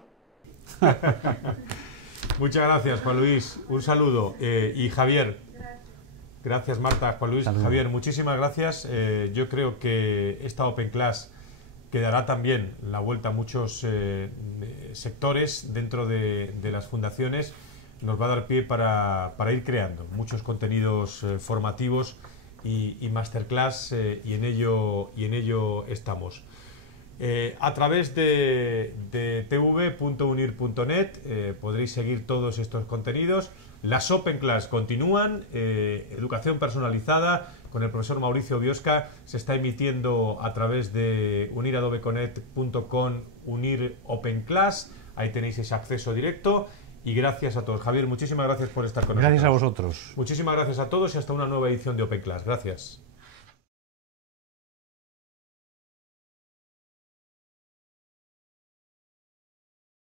Muchas gracias, Juan Luis. Un saludo. Y Javier. Gracias, Marta. Juan Luis. Saludos. Javier, muchísimas gracias. Yo creo que esta Open Class que dará también la vuelta a muchos sectores dentro de las fundaciones, nos va a dar pie para ir creando muchos contenidos formativos y masterclass, y en ello estamos. A través de tv.unir.net podréis seguir todos estos contenidos. Las Open Class continúan, educación personalizada con el profesor Mauricio Biosca se está emitiendo a través de uniradobeconet.com, Unir Open Class. Ahí tenéis ese acceso directo. Y gracias a todos. Javier, muchísimas gracias por estar con nosotros. Gracias a vosotros. Muchísimas gracias a todos y hasta una nueva edición de Open Class. Gracias.